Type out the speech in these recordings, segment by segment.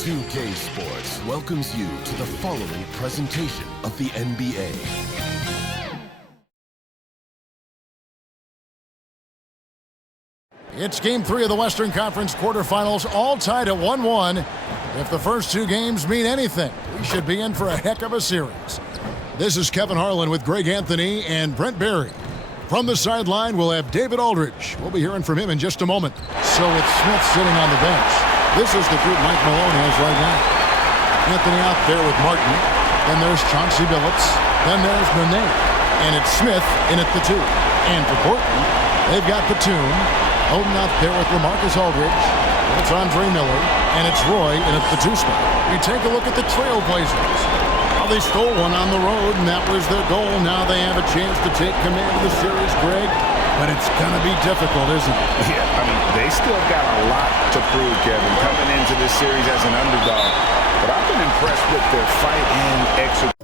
2K Sports welcomes you to the following presentation of the NBA. It's Game 3 of the Western Conference quarterfinals, all tied at 1-1. If the first two games mean anything, we should be in for a heck of a series. This is Kevin Harlan with Greg Anthony and Brent Barry. From the sideline, we'll have David Aldridge. We'll be hearing from him in just a moment. So it's Smith sitting on the bench. This is the group Mike Malone has right now. Anthony out there with Martin. Then there's Chauncey Billups. Then there's Nene. And it's Smith in at the 2. And for Portland, they've got Batum. Holden out there with LaMarcus Aldridge. It's Andre Miller. And it's Roy in at the 2 spot. We take a look at the Trailblazers. Well, they stole one on the road, and that was their goal. Now they have a chance to take command of the series, Greg. But it's going to be difficult, isn't it? Yeah, I mean, they still got a lot to prove, Kevin, coming into this series as an underdog. But I've been impressed with their fight and execution.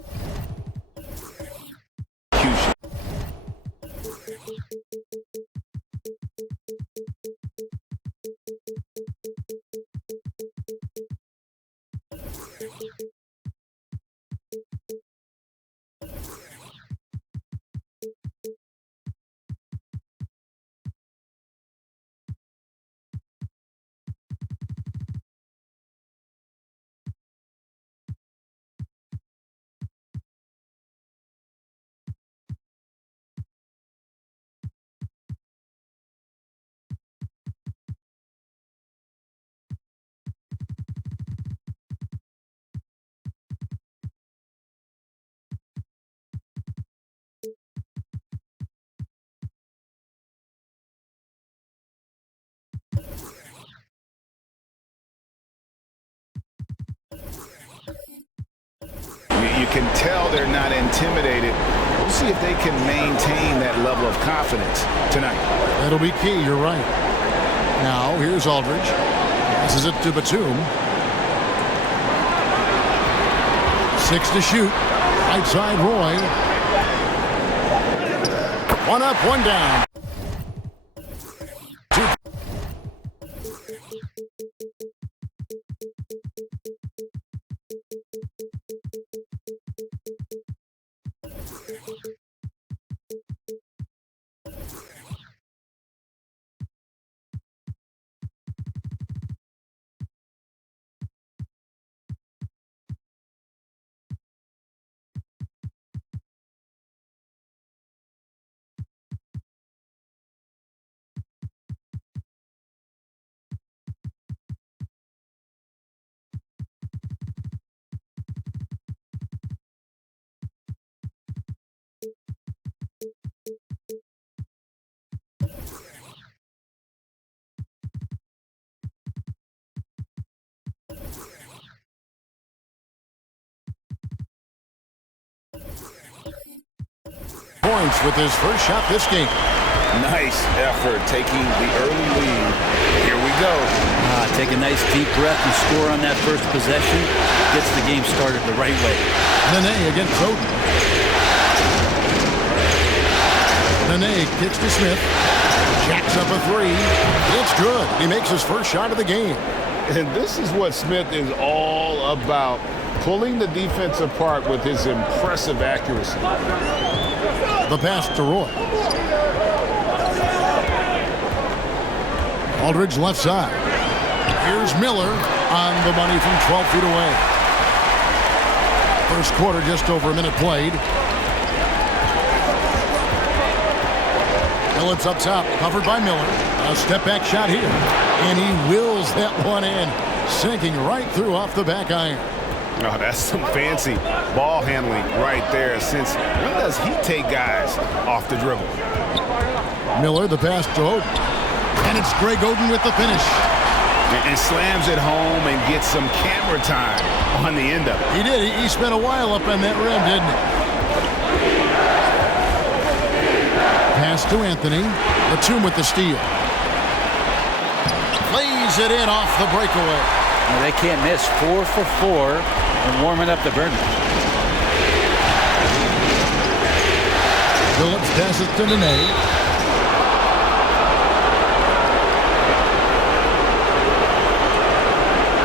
You can tell they're not intimidated. We'll see if they can maintain that level of confidence tonight. That'll be key, you're right. Now, here's Aldridge. This is it to Batum. 6 to shoot. Right side, Roy. 1 up, 1 down. 2. Points with his first shot this game. Nice effort taking the early lead. Here we go. Take a nice deep breath and score on that first possession. Gets the game started the right way. Nene against Odin. Nene kicks to Smith. Jacks up a 3. It's good. He makes his first shot of the game. And this is what Smith is all about. Pulling the defense apart with his impressive accuracy. The pass to Roy. Aldridge left side. Here's Miller on the money from 12 feet away. First quarter, just over a minute played. Billups up top, covered by Miller. A step-back shot here. And he wills that one in, sinking right through off the back iron. Oh, that's some fancy ball handling right there. Since when does he take guys off the dribble? Miller, the pass to Odin. And it's Greg Oden with the finish. And slams it home and gets some camera time on the end of it. He did. He spent a while up on that rim, didn't he? Pass to Anthony. Batum with the steal. Plays it in off the breakaway. Well, they can't miss. 4 for 4 and warming up the burner. Billups passes to Nene.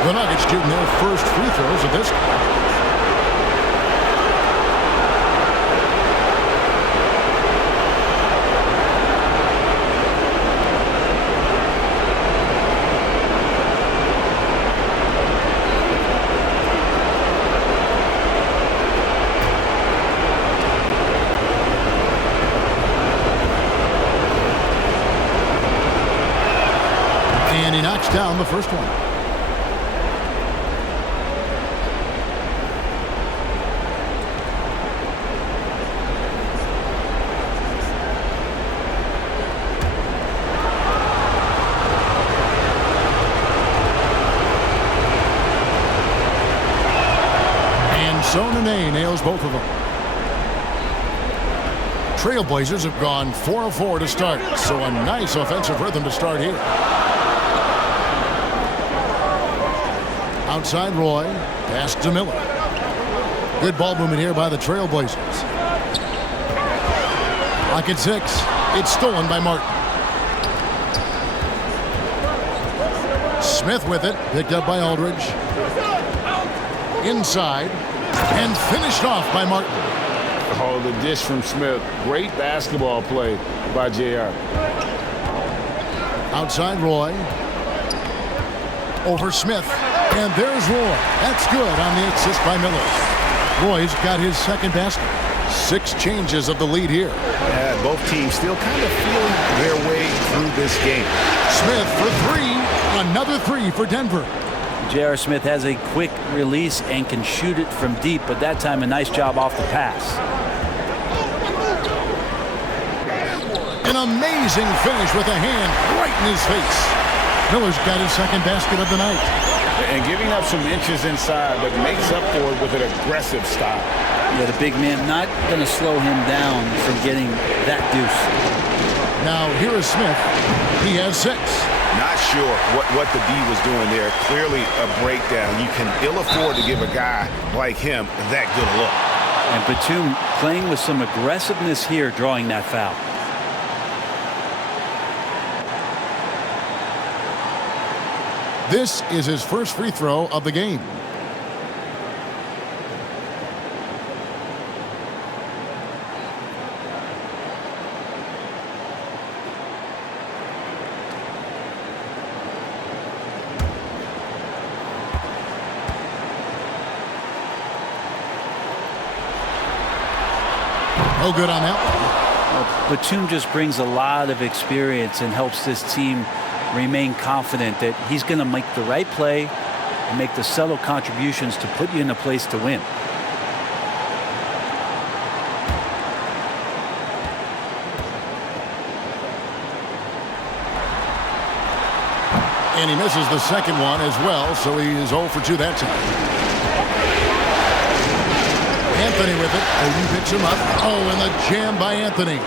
The Nuggets shooting their first free throws of this. And he knocks down the first one. And Sonane nails both of them. Trailblazers have gone 4 of 4 to start, so a nice offensive rhythm to start here. Outside Roy, pass to Miller. Good ball movement here by the Trailblazers. Clock at 6. It's stolen by Martin. Smith with it, picked up by Aldridge. Inside, and finished off by Martin. Oh, the dish from Smith. Great basketball play by JR. Outside Roy. Over Smith. And there's Roy. That's good on the assist by Miller. Roy's got his second basket. 6 changes of the lead here. Yeah, both teams still kind of feeling their way through this game. Smith for 3. Another 3 for Denver. J.R. Smith has a quick release and can shoot it from deep, but that time a nice job off the pass. An amazing finish with a hand right in his face. Miller's got his second basket of the night. And giving up some inches inside, but makes up for it with an aggressive style. Yeah, the big man not going to slow him down from getting that deuce. Now here is Smith. He has 6. Not sure what the D was doing there. Clearly a breakdown. You can ill afford to give a guy like him that good a look. And Batum playing with some aggressiveness here, drawing that foul. This is his first free throw of the game. No good on that one. Batum just brings a lot of experience and helps this team remain confident that he's going to make the right play and make the subtle contributions to put you in a place to win. And he misses the second one as well, so he is 0 for 2 that time. Anthony with it. Odin picks him up. Oh, and the jam by Anthony.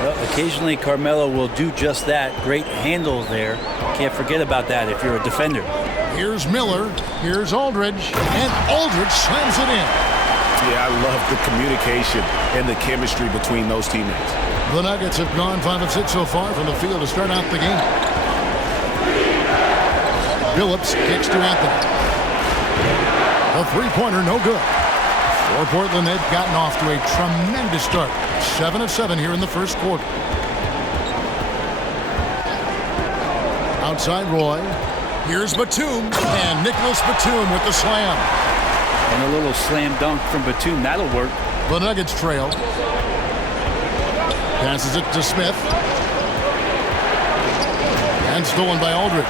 Well, occasionally Carmelo will do just that. Great handle there. Can't forget about that if you're a defender. Here's Miller. Here's Aldridge. And Aldridge slams it in. Yeah, I love the communication and the chemistry between those teammates. The Nuggets have gone 5 of 6 so far from the field to start out the game. Phillips kicks to Anthony. The three-pointer, no good. For Portland, they've gotten off to a tremendous start. 7 of 7 here in the first quarter. Outside Roy. Here's Batum. And Nicholas Batum with the slam. And a little slam dunk from Batum. That'll work. The Nuggets trail. Passes it to Smith. And stolen by Aldridge.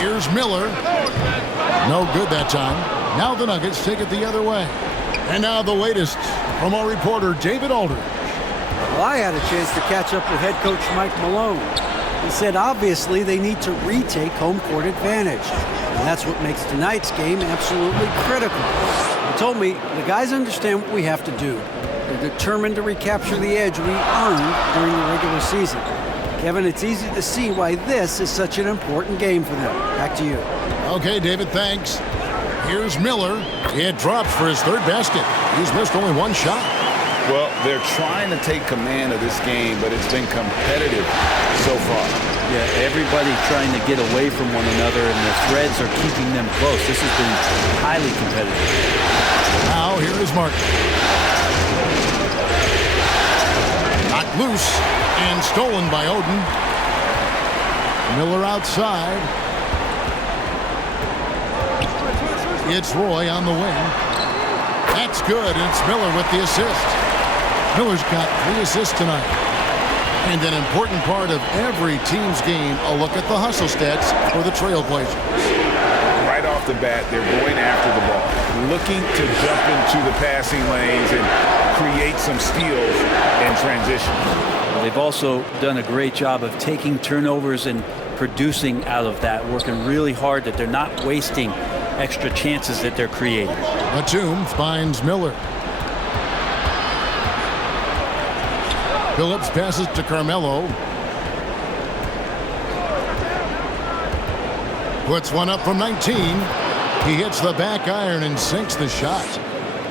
Here's Miller. No good that time. Now the Nuggets take it the other way. And now the latest from our reporter, David Aldridge. Well, I had a chance to catch up with head coach Mike Malone. He said obviously they need to retake home court advantage. And that's what makes tonight's game absolutely critical. He told me the guys understand what we have to do. They're determined to recapture the edge we earned during the regular season. Kevin, it's easy to see why this is such an important game for them. Back to you. Okay, David, thanks. Here's Miller. It drops for his third basket. He's missed only 1 shot. Well, they're trying to take command of this game, but it's been competitive so far. Yeah, everybody trying to get away from one another, and the threads are keeping them close. This has been highly competitive. Now here is Martin. Knocked loose and stolen by Oden. Miller outside. It's Roy on the wing. That's good, and it's Miller with the assist. Miller's got 3 assists tonight. And an important part of every team's game, a look at the hustle stats for the Trailblazers. Right off the bat, they're going after the ball, looking to jump into the passing lanes and create some steals in transition. They've also done a great job of taking turnovers and producing out of that, working really hard that they're not wasting extra chances that they're creating. Batum finds Miller. Phillips passes to Carmelo. Puts one up from 19. He hits the back iron and sinks the shot.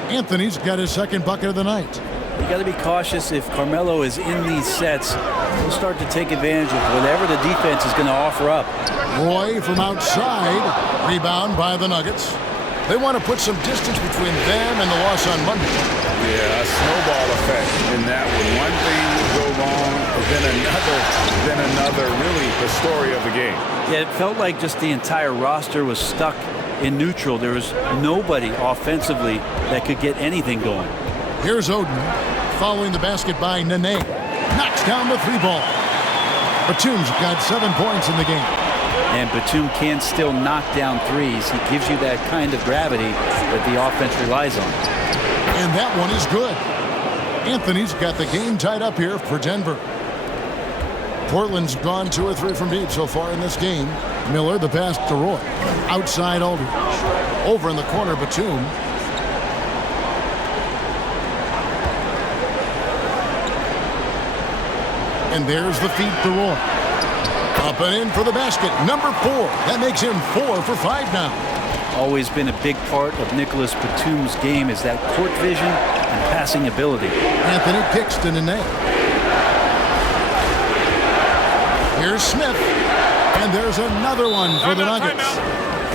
Anthony's got his second bucket of the night. You got to be cautious if Carmelo is in these sets. He'll start to take advantage of whatever the defense is going to offer up. Roy from outside. Rebound by the Nuggets. They want to put some distance between them and the loss on Monday. Yeah, a snowball effect in that one. One thing would go wrong, then another. Really the story of the game. Yeah, it felt like just the entire roster was stuck in neutral. There was nobody offensively that could get anything going. Here's Oden following the basket by Nene. Knocks down the 3-ball. Batum's got 7 points in the game. And Batum can still knock down threes. He gives you that kind of gravity that the offense relies on. And that one is good. Anthony's got the game tied up here for Denver. Portland's gone 2 or 3 from deep so far in this game. Miller, the pass to Roy. Outside Aldridge. Over in the corner, Batum. And there's the feed to Roy. Up and in for the basket. Number 4. That makes him 4 for 5 now. Always been a big part of Nicholas Batum's game is that court vision and passing ability. Anthony kicks to Nene. Here's Smith. And there's another one for the Nuggets.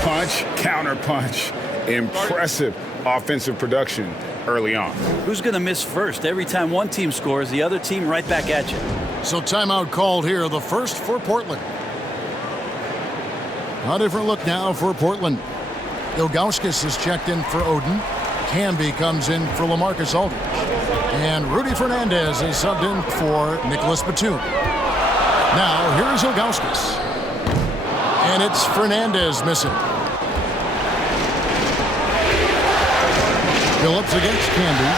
Punch, counter punch. Impressive offensive production early on. Who's going to miss first? Every time one team scores, the other team right back at you. So timeout called here, the first for Portland. A different look now for Portland. Ilgauskas is checked in for Oden. Camby comes in for LaMarcus Aldridge. And Rudy Fernandez is subbed in for Nicholas Batum. Now, here is Ilgauskas. And it's Fernandez missing. Phillips against Camby.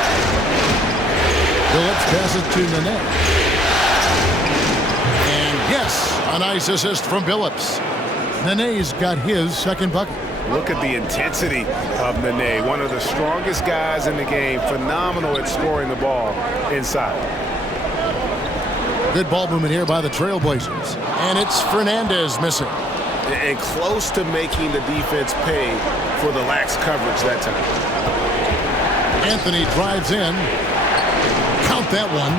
Phillips passes to Nene. Yes, a nice assist from Phillips. Nene's got his second bucket. Look at the intensity of Nene, one of the strongest guys in the game. Phenomenal at scoring the ball inside. Good ball movement here by the Trailblazers. And it's Fernandez missing. And close to making the defense pay for the lax coverage that time. Anthony drives in. Count that one.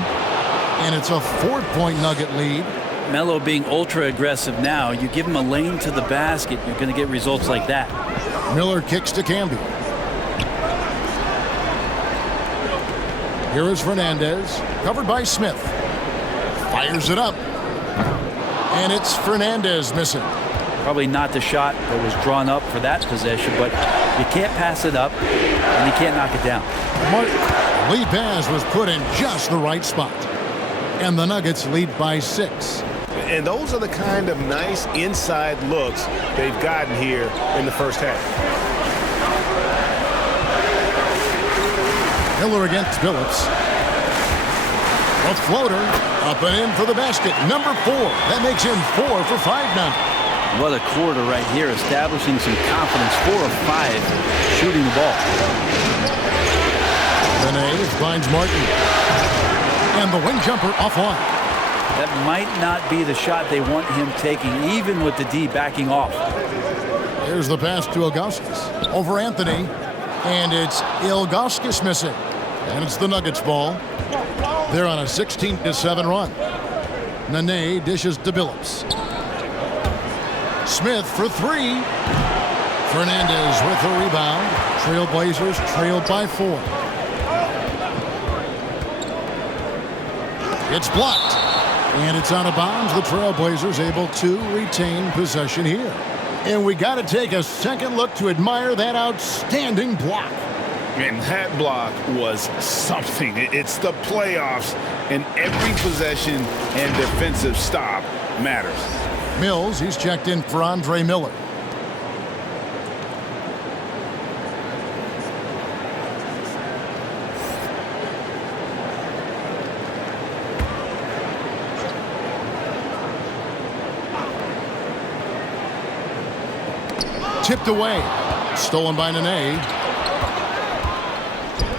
And it's a 4-point Nugget lead. Melo being ultra aggressive now. You give him a lane to the basket, you're going to get results like that. Miller kicks to Camby. Here is Fernandez, covered by Smith. Fires it up. And it's Fernandez missing. Probably not the shot that was drawn up for that possession, but you can't pass it up, and you can't knock it down. Lead pass was put in just the right spot. And the Nuggets lead by 6. And those are the kind of nice inside looks they've gotten here in the first half. Miller against Phillips. A floater up and in for the basket. Number 4. That makes him 4 for 5 now. What a quarter right here, establishing some confidence. 4 of 5 shooting the ball. Nene finds Martin. And the wing jumper offline. That might not be the shot they want him taking, even with the D backing off. Here's the pass to Ilgauskas. Over Anthony. And it's Ilgauskas missing. And it's the Nuggets ball. They're on a 16-7 run. Nene dishes to Billups. Smith for three. Fernandez with the rebound. Trailblazers trailed by 4. It's blocked. And it's out of bounds. The Trailblazers able to retain possession here. And we got to take a second look to admire that outstanding block. And that block was something. It's the playoffs, and every possession and defensive stop matters. Mills, he's checked in for Andre Miller. Tipped away. Stolen by Nene.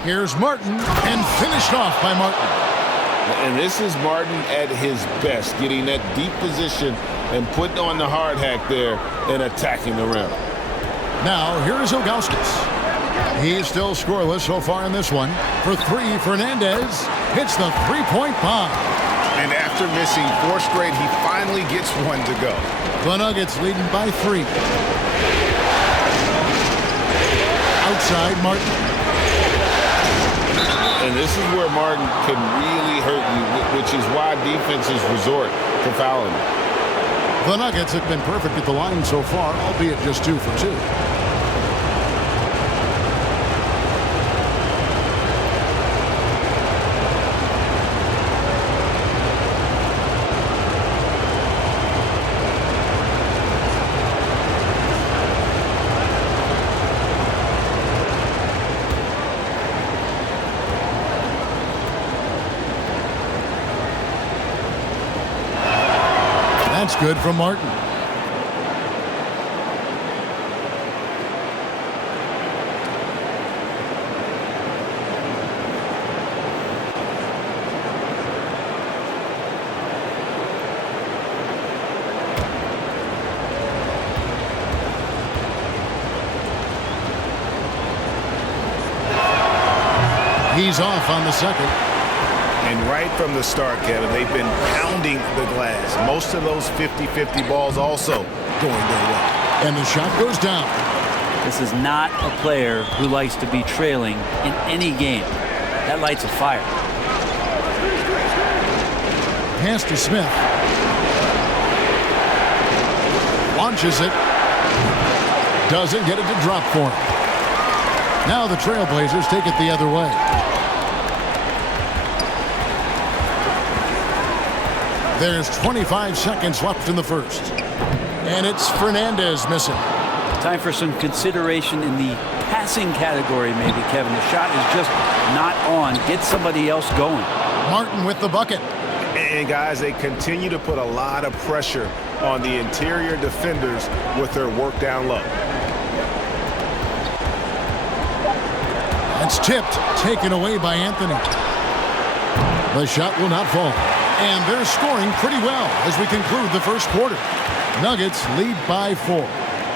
Here's Martin, and finished off by Martin. And this is Martin at his best, getting that deep position and putting on the hard hack there and attacking the rim. Now, here's Ilgauskas. He's still scoreless so far in this one. For three, Fernandez hits the three-point bomb. And after missing 4 straight, he finally gets one to go. The Nuggets leading by 3. Outside, Martin. And this is where Martin can really hurt you, which is why defenses resort to fouling. The Nuggets have been perfect at the line so far, albeit just 2 for 2. That's good from Martin. He's off on the second. And right from the start, Kevin, they've been pounding the glass. Most of those 50-50 balls also going their way. And the shot goes down. This is not a player who likes to be trailing in any game. That lights a fire. Pass to Smith. Launches it. Doesn't get it to drop for him. Now the Trailblazers take it the other way. There's 25 seconds left in the first. And it's Fernandez missing. Time for some consideration in the passing category, maybe, Kevin. The shot is just not on. Get somebody else going. Martin with the bucket. And, guys, they continue to put a lot of pressure on the interior defenders with their work down low. It's tipped. Taken away by Anthony. The shot will not fall. And they're scoring pretty well as we conclude the first quarter. Nuggets lead by 4.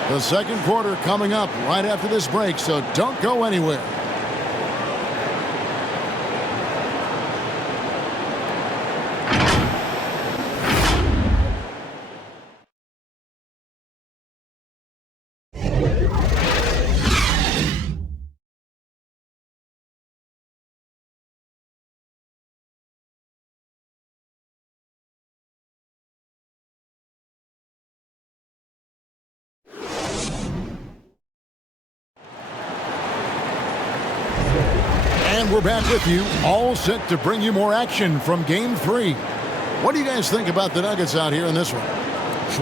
The second quarter coming up right after this break, so don't go anywhere. And we're back with you, all set to bring you more action from Game 3. What do you guys think about the Nuggets out here in this one?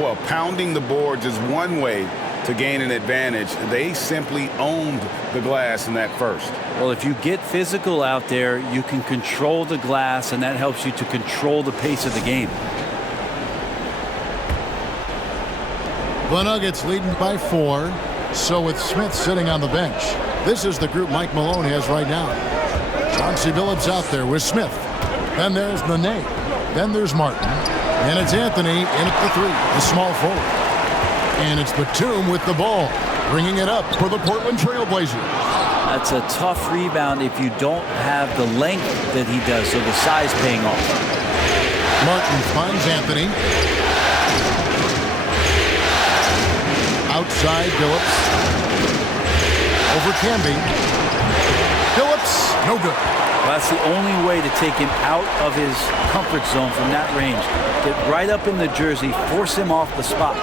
Well, pounding the boards is one way to gain an advantage. They simply owned the glass in that first. Well, if you get physical out there, you can control the glass, and that helps you to control the pace of the game. The Nuggets leading by 4. So with Smith sitting on the bench, this is the group Mike Malone has right now. Chauncey Billups out there with Smith. Then there's Nene. Then there's Martin. And it's Anthony in at the 3, the small forward. And it's Batum with the ball, bringing it up for the Portland Trailblazers. That's a tough rebound if you don't have the length that he does, so the size paying off. Martin finds Anthony. Outside, Billups. Over Camby. Billups, no good. Well, that's the only way to take him out of his comfort zone from that range. Get right up in the jersey, force him off the spot.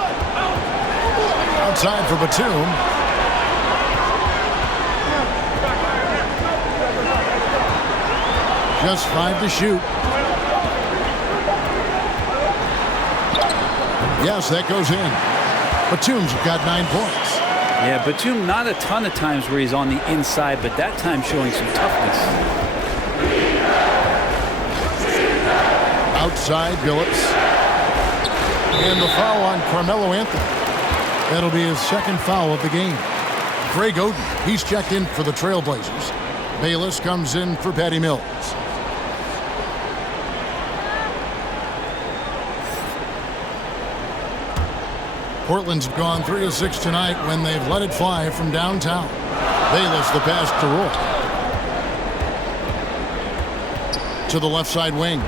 Outside for Batum. Just 5 to shoot. Yes, that goes in. Batum's got 9 points. Yeah, Batum not a ton of times where he's on the inside, but that time showing some toughness. Outside, Billups. And the foul on Carmelo Anthony. That'll be his second foul of the game. Greg Oden, he's checked in for the Trailblazers. Bayless comes in for Patty Mills. Portland's gone 3 of 6 tonight when they've let it fly from downtown. Bayless the pass to Roy. To the left side wing.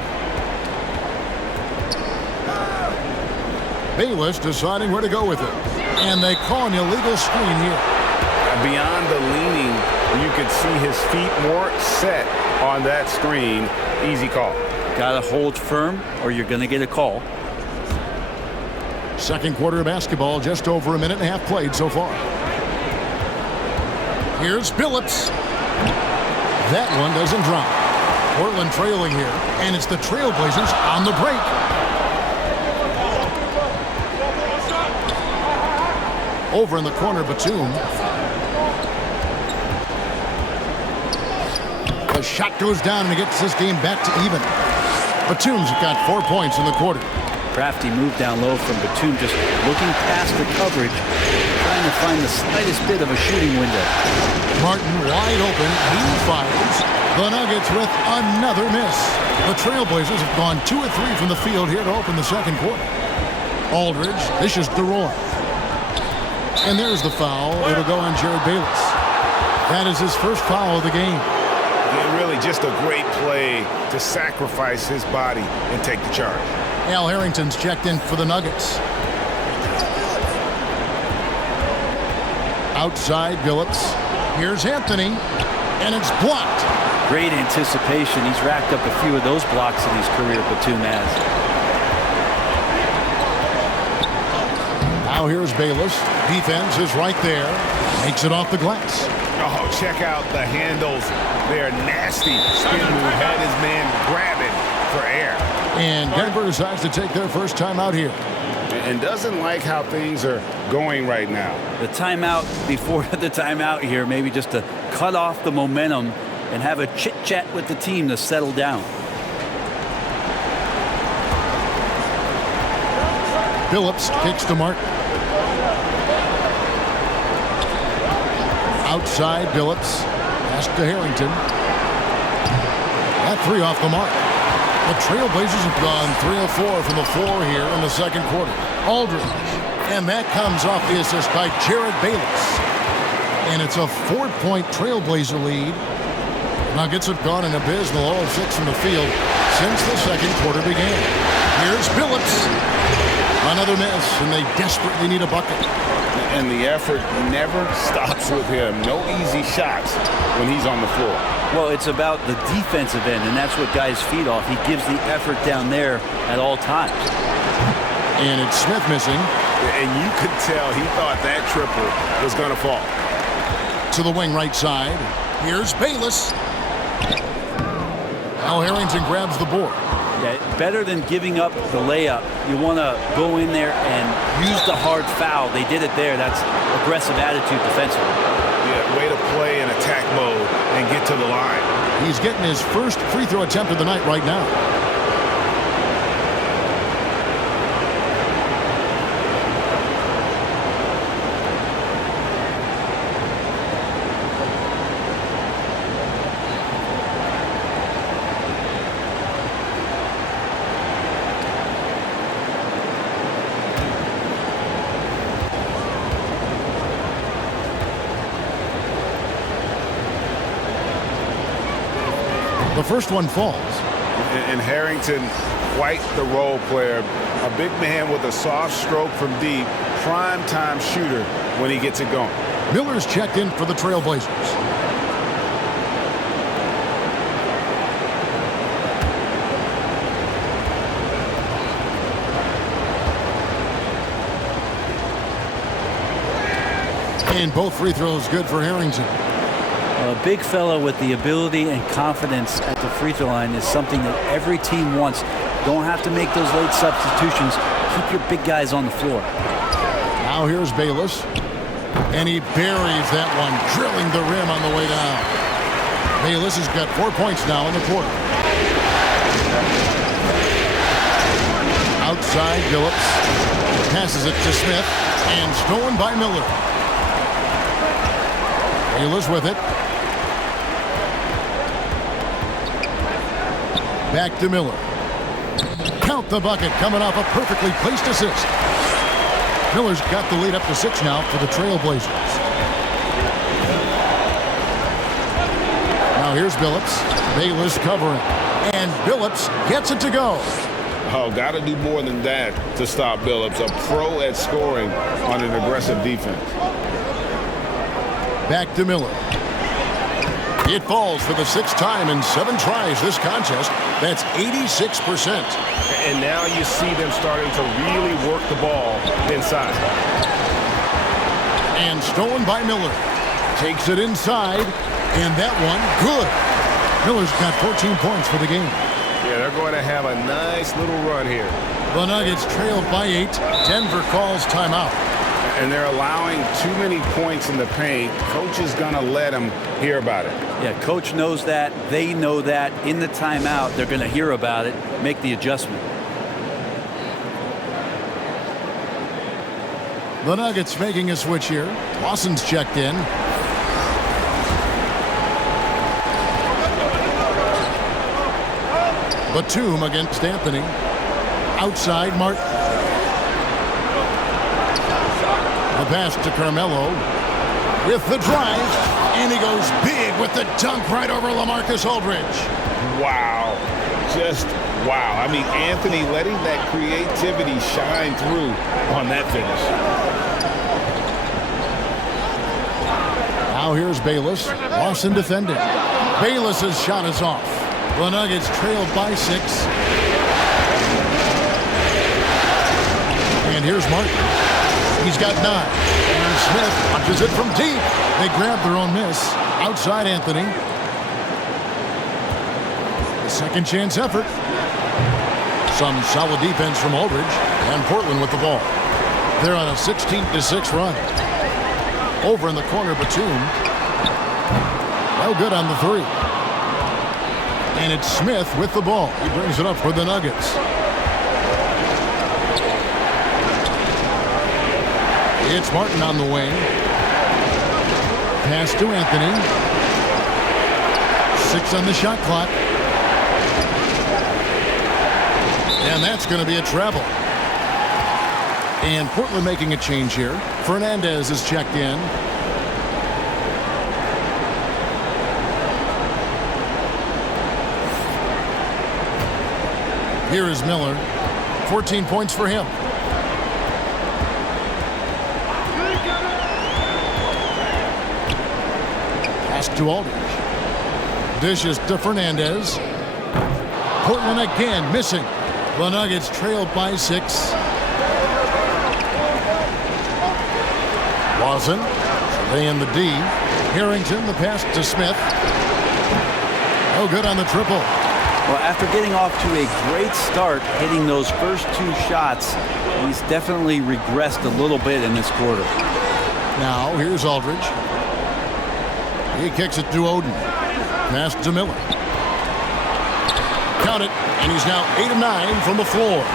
Bayless deciding where to go with it. And they call an illegal screen here. Beyond the leaning, you could see his feet more set on that screen. Easy call. Got to hold firm or you're going to get a call. Second quarter of basketball, just over a minute and a half played so far. Here's Billups. That one doesn't drop. Portland trailing here, and it's the Trailblazers on the break. Over in the corner, Batum. The shot goes down, and it gets this game back to even. Batum's got 4 points in the quarter. Crafty move down low from Batum, just looking past the coverage, trying to find the slightest bit of a shooting window. Martin wide open. He fires. The Nuggets with another miss. The Trailblazers have gone 2 of 3 from the field here to open the second quarter. Aldridge dishes to Roy. And there's the foul. It'll go on Jared Bayless. That is his first foul of the game. Yeah, really just a great play to sacrifice his body and take the charge. Al Harrington's checked in for the Nuggets. Outside, Billups. Here's Anthony, and it's blocked. Great anticipation. He's racked up a few of those blocks in his career, Batum has. Now here's Bayless. Defense is right there. Makes it off the glass. Oh, check out the handles. They're nasty. Spin move. Had his man grabbing for air. And Denver decides to take their first time out here. And doesn't like how things are going right now. The timeout before the timeout here, maybe just to cut off the momentum and have a chit-chat with the team to settle down. Billups kicks to Martin. Outside, Billups. Pass to Harrington. That 3 off the mark. The Trailblazers have gone 3 of 4 from the floor here in the second quarter. Aldridge. And that comes off the assist by Jared Bayless. And it's a 4-point Trailblazer lead. Nuggets have gone an abysmal 0 of 6 from the field since the second quarter began. Here's Billups. Another miss, and they desperately need a bucket. And the effort never stops with him. No easy shots when he's on the floor. Well, it's about the defensive end, and that's what guys feed off. He gives the effort down there at all times. And it's Smith missing. And you could tell he thought that triple was going to fall. To the wing right side. Here's Bayless. Al Harrington grabs the board. Yeah, better than giving up the layup. You want to go in there and use the hard foul. They did it there. That's aggressive attitude defensively. Yeah, way to play in attack mode and get to the line. He's getting his first free throw attempt of the night right now. The first one falls. And Harrington, quite the role player. A big man with a soft stroke from deep, prime-time shooter when he gets it going. Miller's checked in for the Trailblazers. And both free throws good for Harrington. A big fellow with the ability and confidence at the free throw line is something that every team wants. Don't have to make those late substitutions. Keep your big guys on the floor. Now here's Bayless. And he buries that one, drilling the rim on the way down. Bayless has got 4 points now in the quarter. Outside, Phillips passes it to Smith, and stolen by Miller. Bayless with it. Back to Miller. Count the bucket, coming off a perfectly placed assist. Miller's got the lead up to 6 now for the Trailblazers. Now here's Phillips. Bayless covering. And Phillips gets it to go. Oh, got to do more than that to stop Billups. A pro at scoring on an aggressive defense. Back to Miller. It falls for the 6th time in 7 tries this contest. That's 86%. And now you see them starting to really work the ball inside. And stolen by Miller. Takes it inside. And that one, good. Miller's got 14 points for the game. Yeah, they're going to have a nice little run here. The Nuggets trailed by 8. Denver calls timeout. And they're allowing too many points in the paint. Coach is going to let them hear about it. Yeah, coach knows that. They know that. In the timeout, they're going to hear about it, make the adjustment. The Nuggets making a switch here. Lawson's checked in. Batum against Anthony. Outside, Martin. The pass to Carmelo with the drive, and he goes big with the dunk right over LaMarcus Aldridge. Wow. Just wow. I mean, Anthony letting that creativity shine through on that finish. Now here's Bayless. Lawson defending. Bayless's shot is off. The Nuggets trailed by 6. And here's Martin. He's got 9. And Smith punches it from deep. They grab their own miss. Outside Anthony. The second chance effort. Some solid defense from Aldridge. And Portland with the ball. They're on a 16-6 run. Over in the corner, Batum. No good on the 3. And it's Smith with the ball. He brings it up for the Nuggets. It's Martin on the wing. Pass to Anthony. 6 on the shot clock. And that's going to be a travel. And Portland making a change here. Fernandez is checked in. Here is Miller. 14 points for him. Pass to Aldridge. Dishes to Fernandez. Portland again missing. The Nuggets trailed by 6. Lawson surveying the D. Harrington, the pass to Smith. No good on the triple. Well, after getting off to a great start, hitting those first 2 shots, he's definitely regressed a little bit in this quarter. Now, here's Aldridge. He kicks it to Oden. Pass to Miller. Count it, and he's now 8 of 9 from the floor.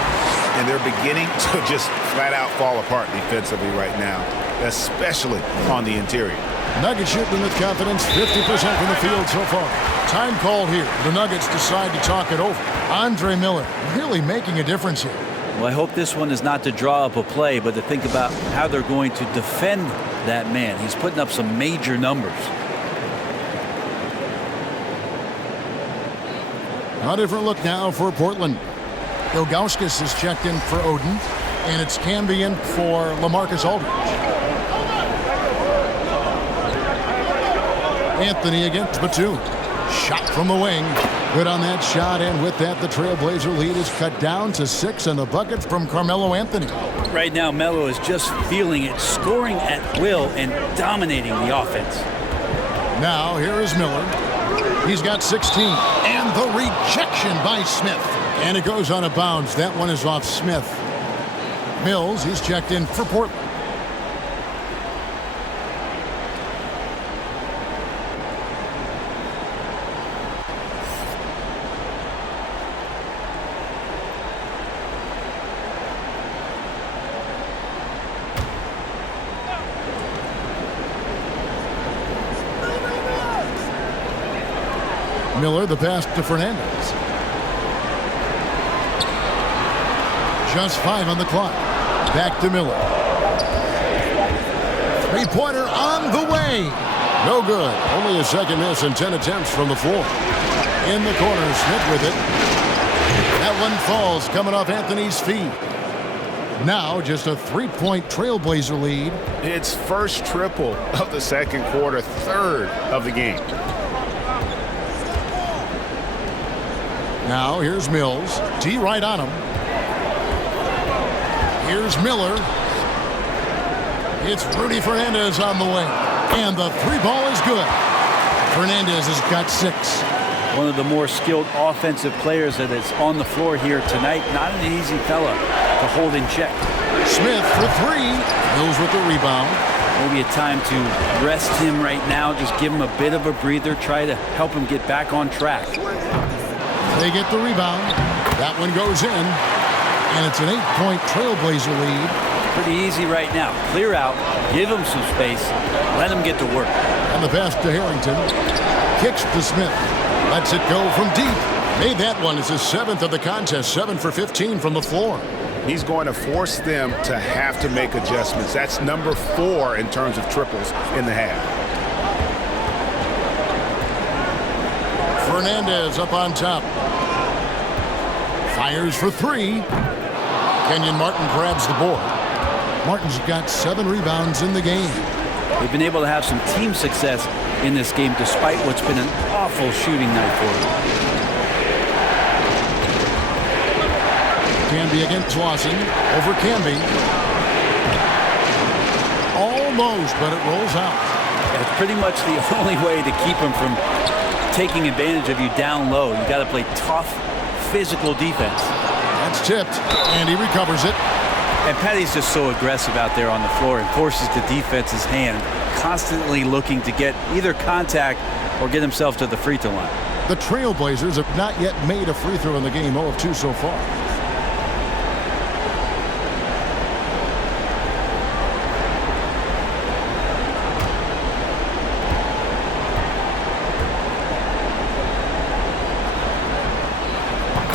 And they're beginning to just flat out fall apart defensively right now, especially on the interior. Nuggets shooting with confidence, 50% from the field so far. Time called here. The Nuggets decide to talk it over. Andre Miller really making a difference here. Well, I hope this one is not to draw up a play, but to think about how they're going to defend that man. He's putting up some major numbers. A different look now for Portland. Ilgauskas is checked in for Oden. And it's Cambion for LaMarcus Aldridge. Anthony against Batum. Shot from the wing. Good on that shot, and with that, the Trailblazer lead is cut down to 6, and the bucket from Carmelo Anthony. Right now, Melo is just feeling it, scoring at will and dominating the offense. Now, here is Miller. He's got 16, and the rejection by Smith. And it goes on a bounce. That one is off Smith. Mills, he's checked in for Portland. Miller, the pass to Fernandez. Just 5 on the clock. Back to Miller. Three-pointer on the way. No good. Only a second miss and 10 attempts from the floor. In the corner, Smith with it. That one falls, coming off Anthony's feet. Now just a 3-point Trailblazer lead. It's first triple of the second quarter, third of the game. Now here's Mills. T right on him. Here's Miller. It's Rudy Fernandez on the way. And the 3-ball is good. Fernandez has got 6. One of the more skilled offensive players that is on the floor here tonight. Not an easy fella to hold in check. Smith for 3. Mills with the rebound. Maybe a time to rest him right now. Just give him a bit of a breather. Try to help him get back on track. They get the rebound. That one goes in. And it's an 8-point Trailblazer lead. Pretty easy right now. Clear out. Give him some space. Let him get to work. And the pass to Harrington. Kicks to Smith. Lets it go from deep. Made that one. It's his 7th of the contest. 7 for 15 from the floor. He's going to force them to have to make adjustments. That's number 4 in terms of triples in the half. Fernandez up on top. Fires for 3. Kenyon Martin grabs the board. Martin's got 7 rebounds in the game. They've been able to have some team success in this game despite what's been an awful shooting night for them. Camby against Lawson. Over Camby. Almost, but it rolls out. It's pretty much the only way to keep him from taking advantage of you down low. You got to play tough, physical defense. That's tipped, and he recovers it. And Patty's just so aggressive out there on the floor and forces the defense's hand, constantly looking to get either contact or get himself to the free throw line. The Trailblazers have not yet made a free throw in the game, 0 of 2 so far.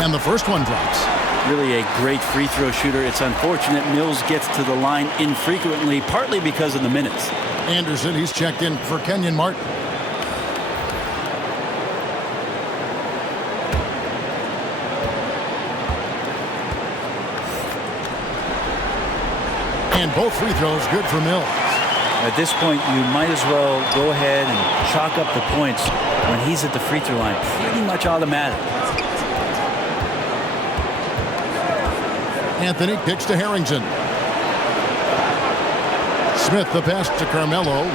And the first one drops. Really a great free throw shooter. It's unfortunate Mills gets to the line infrequently, partly because of the minutes. Anderson, he's checked in for Kenyon Martin. And both free throws good for Mills. At this point, you might as well go ahead and chalk up the points when he's at the free throw line. Pretty much automatic. Anthony kicks to Harrington. Smith the pass to Carmelo.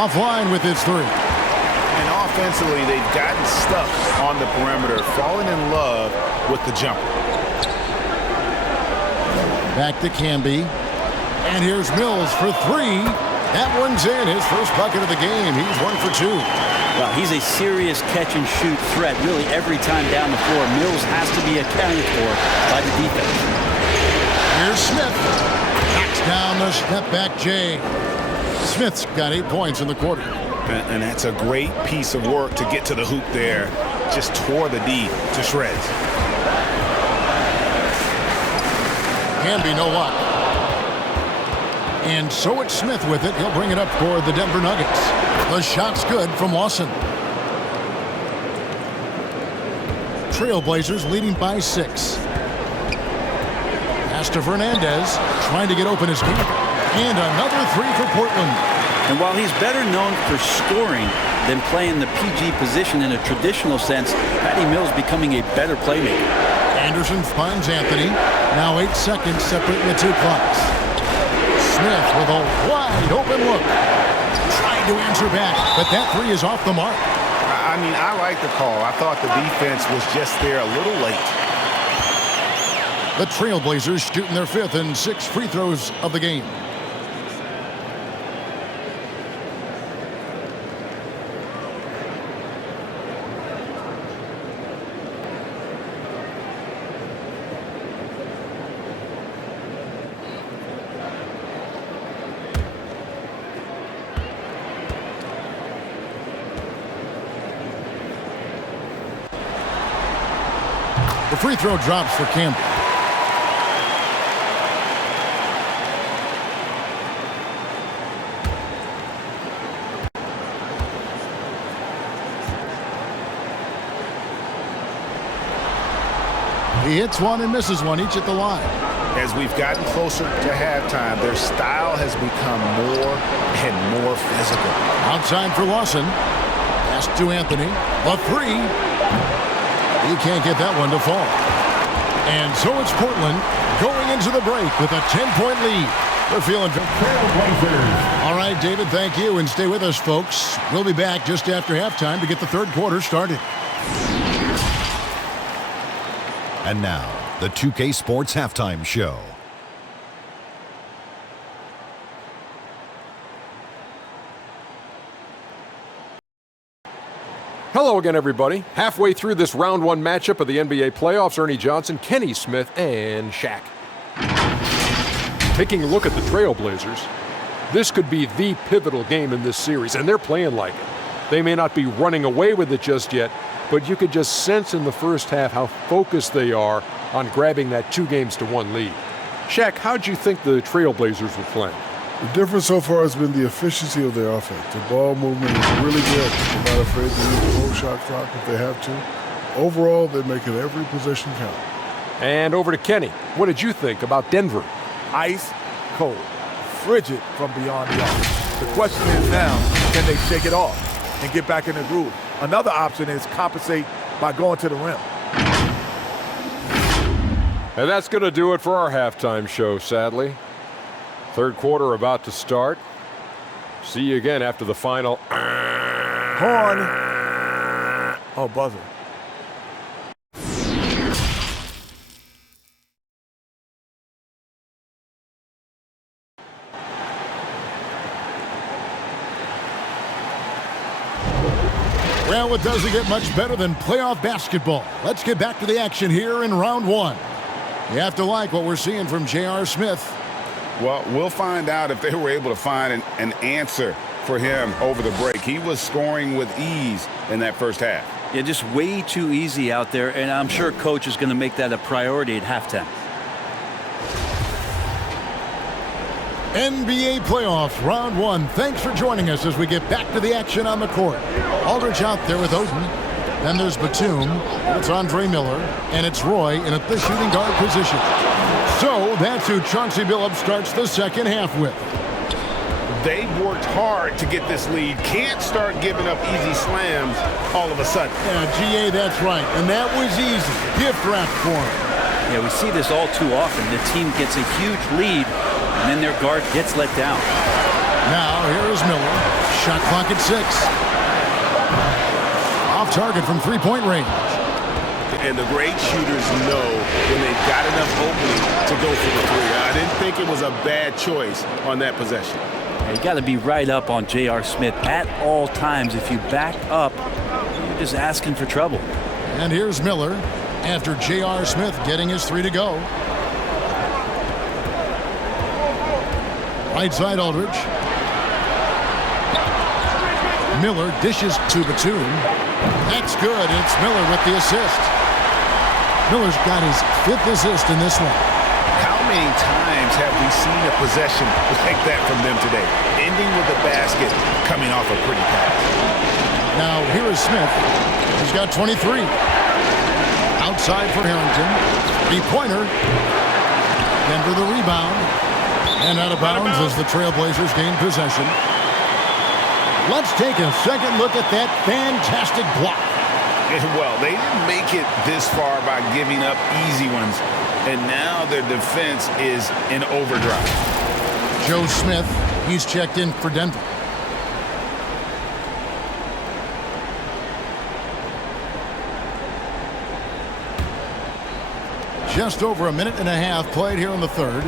Offline with his 3. And offensively, they've gotten stuck on the perimeter, falling in love with the jumper. Back to Camby. And here's Mills for 3. That one's in. His first bucket of the game. He's 1 for 2. Well, he's a serious catch-and-shoot threat. Really, every time down the floor, Mills has to be accounted for by the defense. Here's Smith. Knocks down the step-back J. Smith's got 8 points in the quarter. And that's a great piece of work to get to the hoop there. Just tore the D to shreds. Camby, no luck. And so it's Smith with it. He'll bring it up for the Denver Nuggets. The shot's good from Lawson. Trailblazers leading by 6. Pass to Fernandez, trying to get open his keeper. And another three for Portland. And while he's better known for scoring than playing the PG position in a traditional sense, Patty Mills becoming a better playmaker. Anderson finds Anthony. Now 8 seconds separating the two clocks. Smith with a wide open look. Trying to answer back, but that three is off the mark. I mean, I like the call. I thought the defense was just there a little late. The Trailblazers shooting their 5th and 6th free throws of the game. The free throw drops for Campbell. He hits one and misses one, each at the line. As we've gotten closer to halftime, their style has become more and more physical. Outside for Lawson. Pass to Anthony. The three. He can't get that one to fall. And so it's Portland going into the break with a 10-point lead. They're feeling Trailblazers. All right, David, thank you. And stay with us, folks. We'll be back just after halftime to get the third quarter started. And now, the 2K Sports Halftime Show. Hello again, everybody. Halfway through this round one matchup of the NBA playoffs, Ernie Johnson, Kenny Smith, and Shaq. Taking a look at the Trailblazers, this could be the pivotal game in this series, and they're playing like it. They may not be running away with it just yet, but you could just sense in the first half how focused they are on grabbing that 2-1 lead. Shaq, how'd you think the Trailblazers were playing? The difference so far has been the efficiency of their offense. The ball movement is really good. They're not afraid to use the whole shot clock if they have to. Overall, they're making every possession count. And over to Kenny. What did you think about Denver? Ice cold, frigid from beyond the arc. The question is now, can they shake it off and get back in the groove? Another option is compensate by going to the rim. And that's going to do it for our halftime show, sadly. Third quarter about to start. See you again after the final. Horn. Oh, buzzer. Well, it doesn't get much better than playoff basketball. Let's get back to the action here in round one. You have to like what we're seeing from J.R. Smith. Well, we'll find out if they were able to find an answer for him over the break. He was scoring with ease in that first half. Yeah, just way too easy out there, and I'm sure Coach is going to make that a priority at halftime. NBA playoff round one. Thanks for joining us as we get back to the action on the court. Aldridge out there with Oden. Then there's Batum. It's Andre Miller. And it's Roy in the shooting guard position. So that's who Chauncey Billups starts the second half with. They've worked hard to get this lead. Can't start giving up easy slams all of a sudden. Yeah, GA, that's right. And that was easy. Gift wrap for him. Yeah, we see this all too often. The team gets a huge lead, and then their guard gets let down. Now, here is Miller. Shot clock at 6. Off target from three-point range. And the great shooters know when they've got enough opening to go for the three. I didn't think it was a bad choice on that possession. You got to be right up on J.R. Smith at all times. If you back up, you're just asking for trouble. And here's Miller after J.R. Smith getting his three to go. Right side Aldridge. Miller dishes to Batum. That's good. It's Miller with the assist. Miller's got his 5th assist in this one. How many times have we seen a possession like that from them today? Ending with the basket, coming off a pretty pass. Now, here is Smith. He's got 23. Outside for Harrington. Three-pointer. Denver the rebound. And out of bounds as the Trailblazers gain possession. Let's take a second look at that fantastic block. Well, they didn't make it this far by giving up easy ones. And now their defense is in overdrive. Joe Smith, he's checked in for Denver. Just over a minute and a half played here in the third.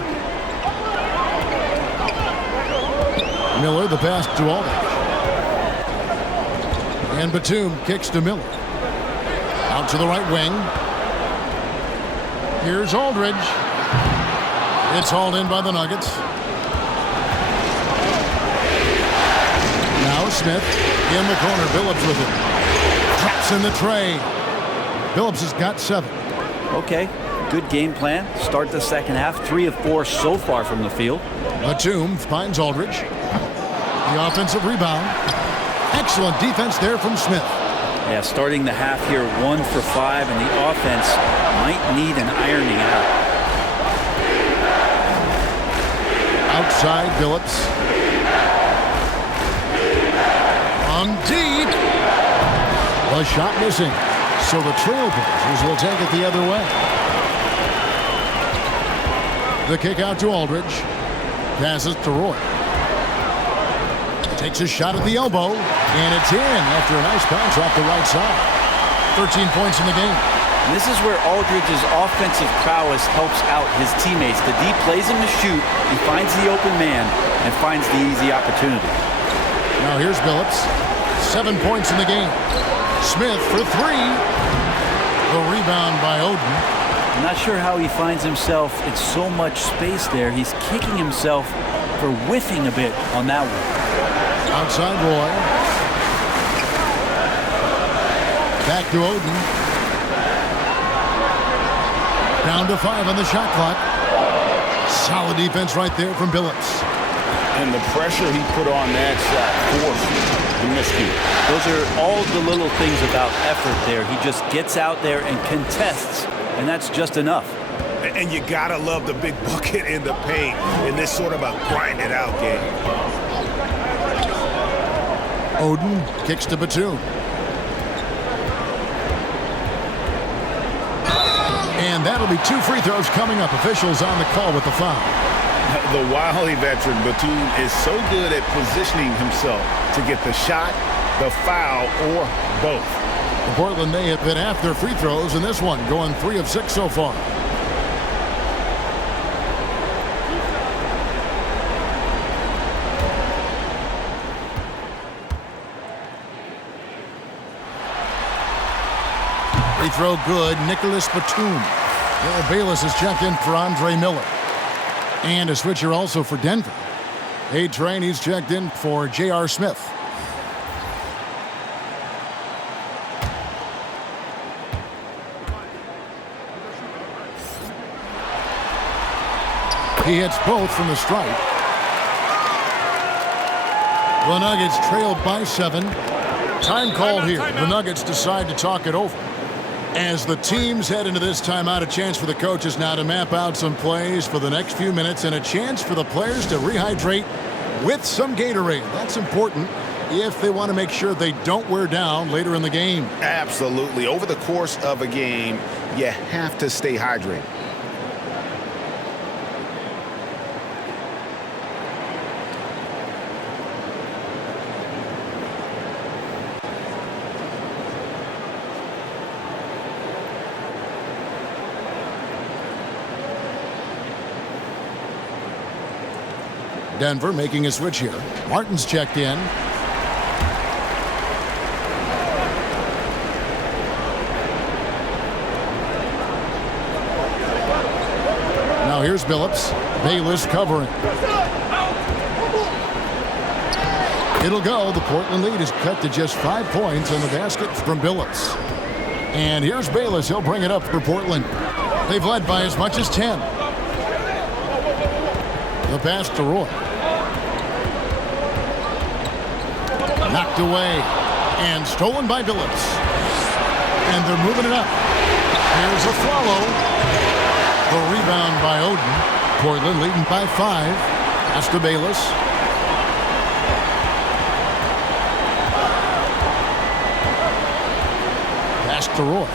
Miller, the pass to Aldridge. And Batum kicks to Miller. Out to the right wing. Here's Aldridge. It's hauled in by the Nuggets. Now Smith in the corner. Billups with it. Traps in the tray. Billups has got 7. Okay, good game plan. Start the second half. 3 of 4 so far from the field. Batum finds Aldridge. The offensive rebound. Excellent defense there from Smith. Yeah, starting the half here 1 for 5, and the offense might need an ironing out. Outside, Billups. On deep. The shot missing. So the Trailblazers will take it the other way. The kick out to Aldridge. Passes to Roy. Takes a shot at the elbow, and it's in after a nice bounce off the right side. 13 points in the game. And this is where Aldridge's offensive prowess helps out his teammates. The D plays him to shoot, he finds the open man, and finds the easy opportunity. Now here's Billups. 7 points in the game. Smith for 3. The rebound by Oden. I'm not sure how he finds himself in so much space there. He's kicking himself for whiffing a bit on that one. Outside Roy. Back to Oden. Down to 5 on the shot clock. Solid defense right there from Billups. And the pressure he put on that shot forced the miscue. Those are all the little things about effort there. He just gets out there and contests, and that's just enough. And you gotta love the big bucket in the paint in this sort of a grind-it-out game. Oden kicks to Batum. And that'll be 2 free throws coming up. Officials on the call with the foul. The wily veteran Batum is so good at positioning himself to get the shot, the foul, or both. Portland may have been half their free throws in this one, going 3 of 6 so far. Free throw good. Nicholas Batum. Bill Bayless is checked in for Andre Miller. And a switcher also for Denver. A-Train, he's checked in for J.R. Smith. He hits both from the stripe. The Nuggets trailed by 7. Time called here. The Nuggets decide to talk it over. As the teams head into this timeout, a chance for the coaches now to map out some plays for the next few minutes and a chance for the players to rehydrate with some Gatorade. That's important if they want to make sure they don't wear down later in the game. Absolutely. Over the course of a game, you have to stay hydrated. Denver making a switch here. Martin's checked in. Now here's Billups. Bayless covering. It'll go. The Portland lead is cut to just 5 points on the basket from Billups. And here's Bayless. He'll bring it up for Portland. They've led by as much as 10. The pass to Roy. Knocked away and stolen by Billups. And they're moving it up. Here's a follow. The rebound by Oden. Portland leading by 5. Pass to Bayless. Pass to Roy.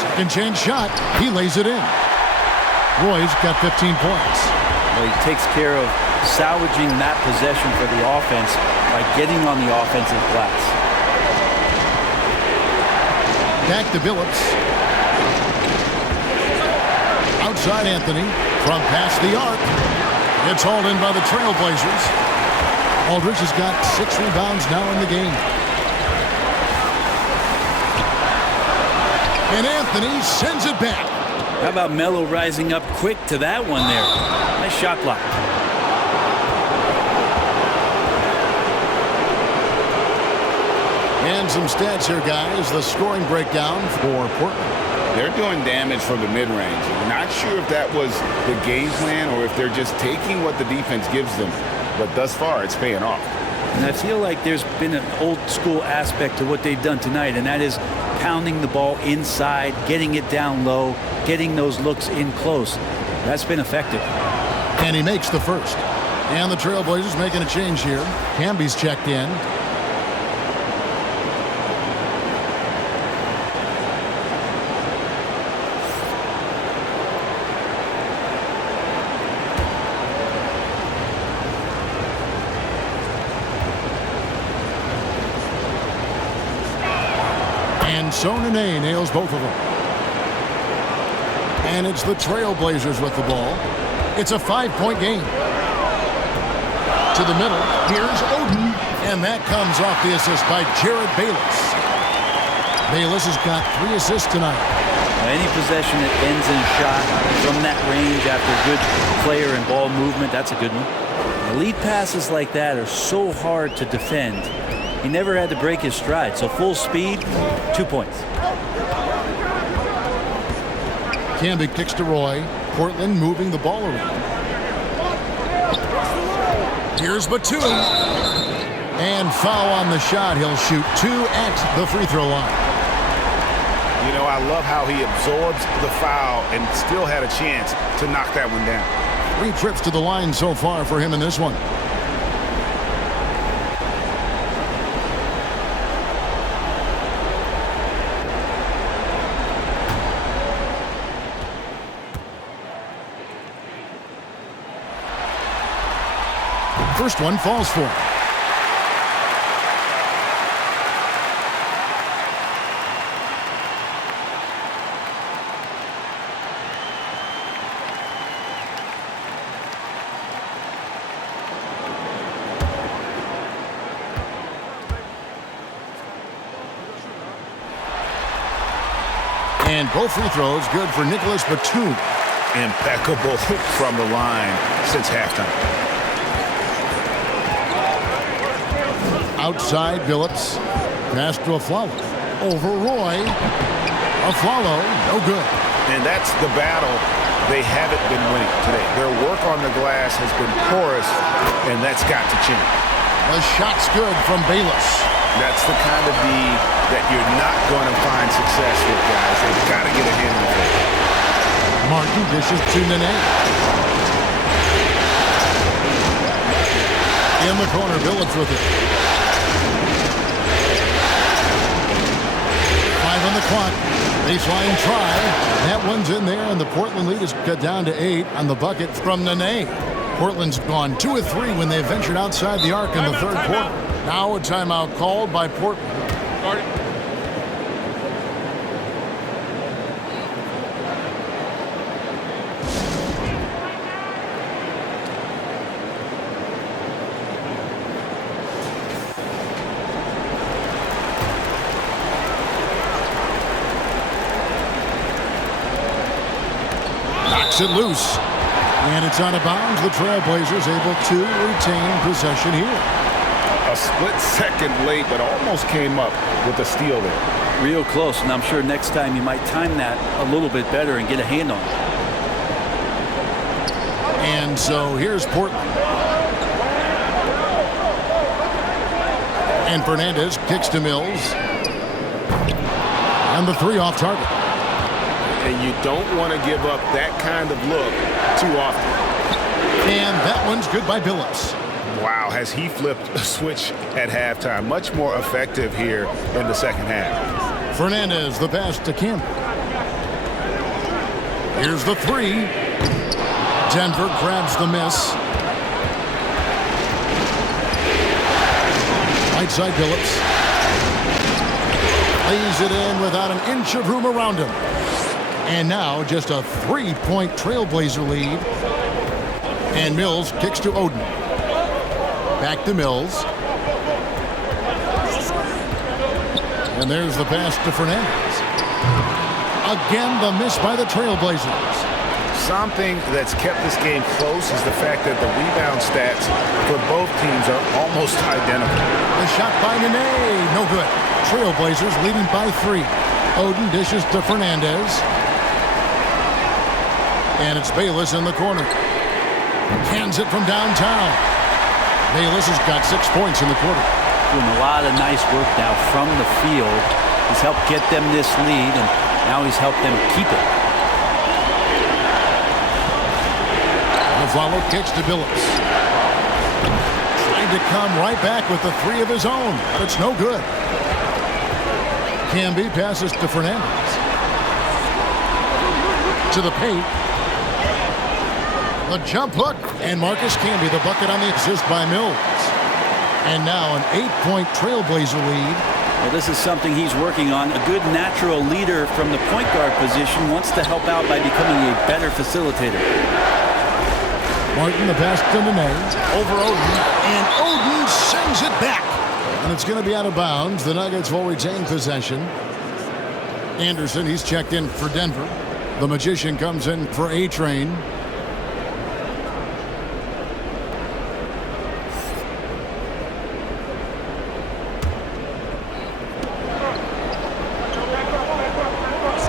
Second chance shot. He lays it in. Roy's got 15 points. Well, he takes care of salvaging that possession for the offense by getting on the offensive glass. Back to Billups. Outside Anthony from past the arc. It's hauled in by the Trailblazers. Aldridge has got 6 rebounds now in the game. And Anthony sends it back. How about Melo rising up quick to that one there? Nice shot block. And some stats here, guys. The scoring breakdown for Portland. They're doing damage from the mid-range. Not sure if that was the game plan or if they're just taking what the defense gives them. But thus far, it's paying off. And I feel like there's been an old school aspect to what they've done tonight, and that is pounding the ball inside, getting it down low, getting those looks in close. That's been effective. And he makes the first. And the Trailblazers making a change here. Camby's checked in. And Nene nails both of them. And it's the Trailblazers with the ball. It's a 5-point game. To the middle. Here's Oden. And that comes off the assist by Jared Bayless. Bayless has got 3 assists tonight. Any possession that ends in a shot from that range after good player and ball movement, that's a good one. The lead passes like that are so hard to defend. He never had to break his stride, so full speed, 2 points. Camby kicks to Roy. Portland moving the ball around. Here's Batum. And foul on the shot. He'll shoot 2 at the free throw line. You know, I love how he absorbs the foul and still had a chance to knock that one down. 3 trips to the line so far for him in this one. First one falls for him. And both free throws good for Nicholas Batum. Impeccable from the line since halftime. Outside Billups. Pass to Aflalo. Over Roy. Aflalo, no good. And that's the battle they haven't been winning today. Their work on the glass has been porous, and that's got to change. The shot's good from Bayless. That's the kind of D that you're not going to find success with, guys. They've got to get a hand in it. Martin dishes to Nene. In the corner, Billups with it. 5 on the clock. Baseline try. That one's in there, and the Portland lead is cut down to 8 on the bucket from Nene. Portland's gone 2 of 3 when they ventured outside the arc in the third quarter. Now a timeout called by Portland. Knocks it loose. And it's out of bounds. The Trailblazers able to retain possession here. A split second late, but almost came up with a steal there. Real close, and I'm sure next time you might time that a little bit better and get a hand on it. And so here's Portland. And Fernandez kicks to Mills. And the 3 off target. and you don't want to give up that kind of look too often. And that one's good by Billups. Wow, has he flipped a switch at halftime. Much more effective here in the second half. Fernandez, the pass to Campbell. Here's the three. Denver grabs the miss. Right side Billups. Lays it in without an inch of room around him. And now just a 3-point Trailblazer lead. And Mills kicks to Oden. Back to Mills. And there's the pass to Fernandez. Again, the miss by the Trailblazers. Something that's kept this game close is the fact that the rebound stats for both teams are almost identical. The shot by Nene, no good. Trailblazers leading by 3. Oden dishes to Fernandez. And it's Bayless in the corner. Hands it from downtown. Bayless has got 6 points in the quarter. Doing a lot of nice work now from the field. He's helped get them this lead, and now he's helped them keep it. Follow kicks to Billups. Trying to come right back with the 3 of his own, but it's no good. Camby passes to Fernandez. To the paint. The jump hook, and Marcus Camby the bucket on the assist by Mills. And now an 8-point Trailblazer lead. Well, this is something he's working on. A good natural leader from the point guard position wants to help out by becoming a better facilitator. Martin, the pass to Nene, over Oden, and Oden sends it back. And it's going to be out of bounds. The Nuggets will retain possession. Anderson, he's checked in for Denver. The Magician comes in for A-Train.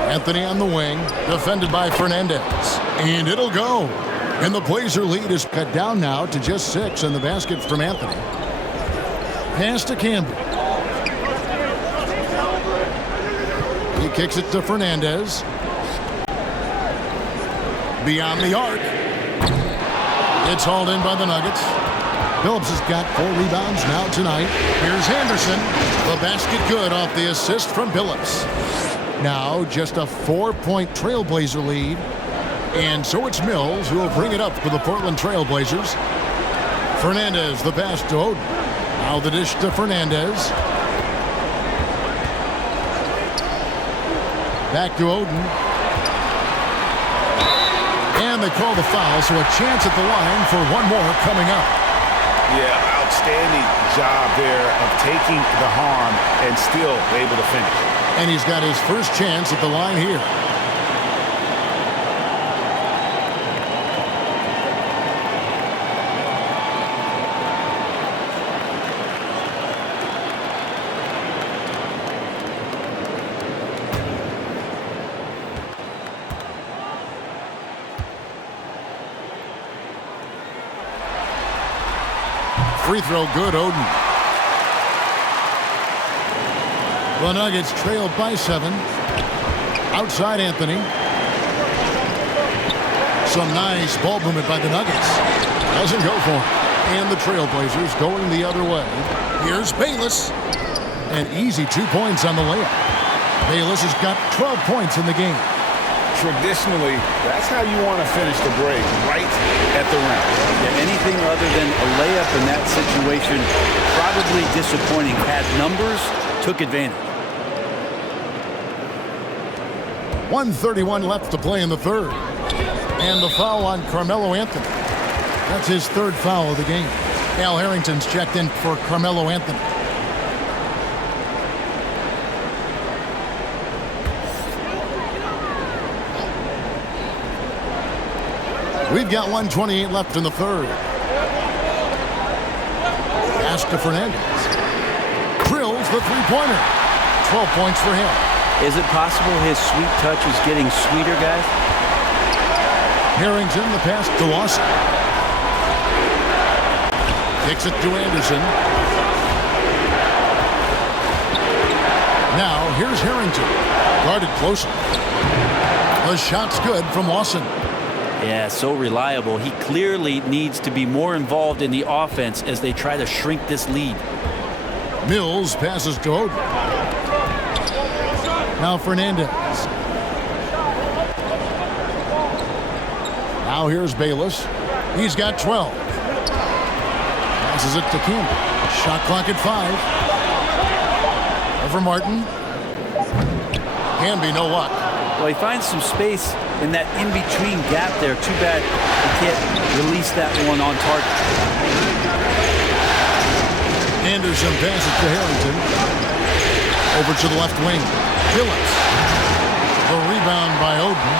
Anthony on the wing, defended by Fernandez. And it'll go. And the Blazer lead is cut down now to just 6 in the basket from Anthony. Pass to Campbell. He kicks it to Fernandez. Beyond the arc. It's hauled in by the Nuggets. Billups has got 4 rebounds now tonight. Here's Henderson. The basket good off the assist from Billups. Now just a 4-point Trailblazer lead. And so it's Mills who will bring it up for the Portland Trailblazers. Fernandez, the pass to Oden. Now the dish to Fernandez. Back to Oden. And they call the foul, so a chance at the line for one more coming up. Yeah, outstanding job there of taking the harm and still able to finish. And he's got his first chance at the line here. Free throw good, Oden. The Nuggets trailed by 7. Outside Anthony. Some nice ball movement by the Nuggets. Doesn't go for him. And the Trailblazers going the other way. Here's Bayless. An easy 2 points on the layup. Bayless has got 12 points in the game. Traditionally, that's how you want to finish the break, right at the rim. Yeah, anything other than a layup in that situation, probably disappointing. Had numbers, took advantage. 1:31 left to play in the third. And the foul on Carmelo Anthony. That's his 3rd foul of the game. Al Harrington's checked in for Carmelo Anthony. We've got 1:28 left in the third. Pass to Fernandez. Drills the three-pointer. 12 points for him. Is it possible his sweet touch is getting sweeter, guys? Harrington, the pass to Lawson. Kicks it to Anderson. Now, here's Harrington. Guarded closely. The shot's good from Lawson. Yeah, so reliable. He clearly needs to be more involved in the offense as they try to shrink this lead. Mills passes to Oden. Now Fernandez. Now here's Bayless. He's got 12. Passes it to Kim. Shot clock at 5. Over Martin. Canby, no luck. Well, he finds some space in that in-between gap there. Too bad he can't release that one on target. Anderson passes to Harrington. Over to the left wing. Phillips. The rebound by Oden.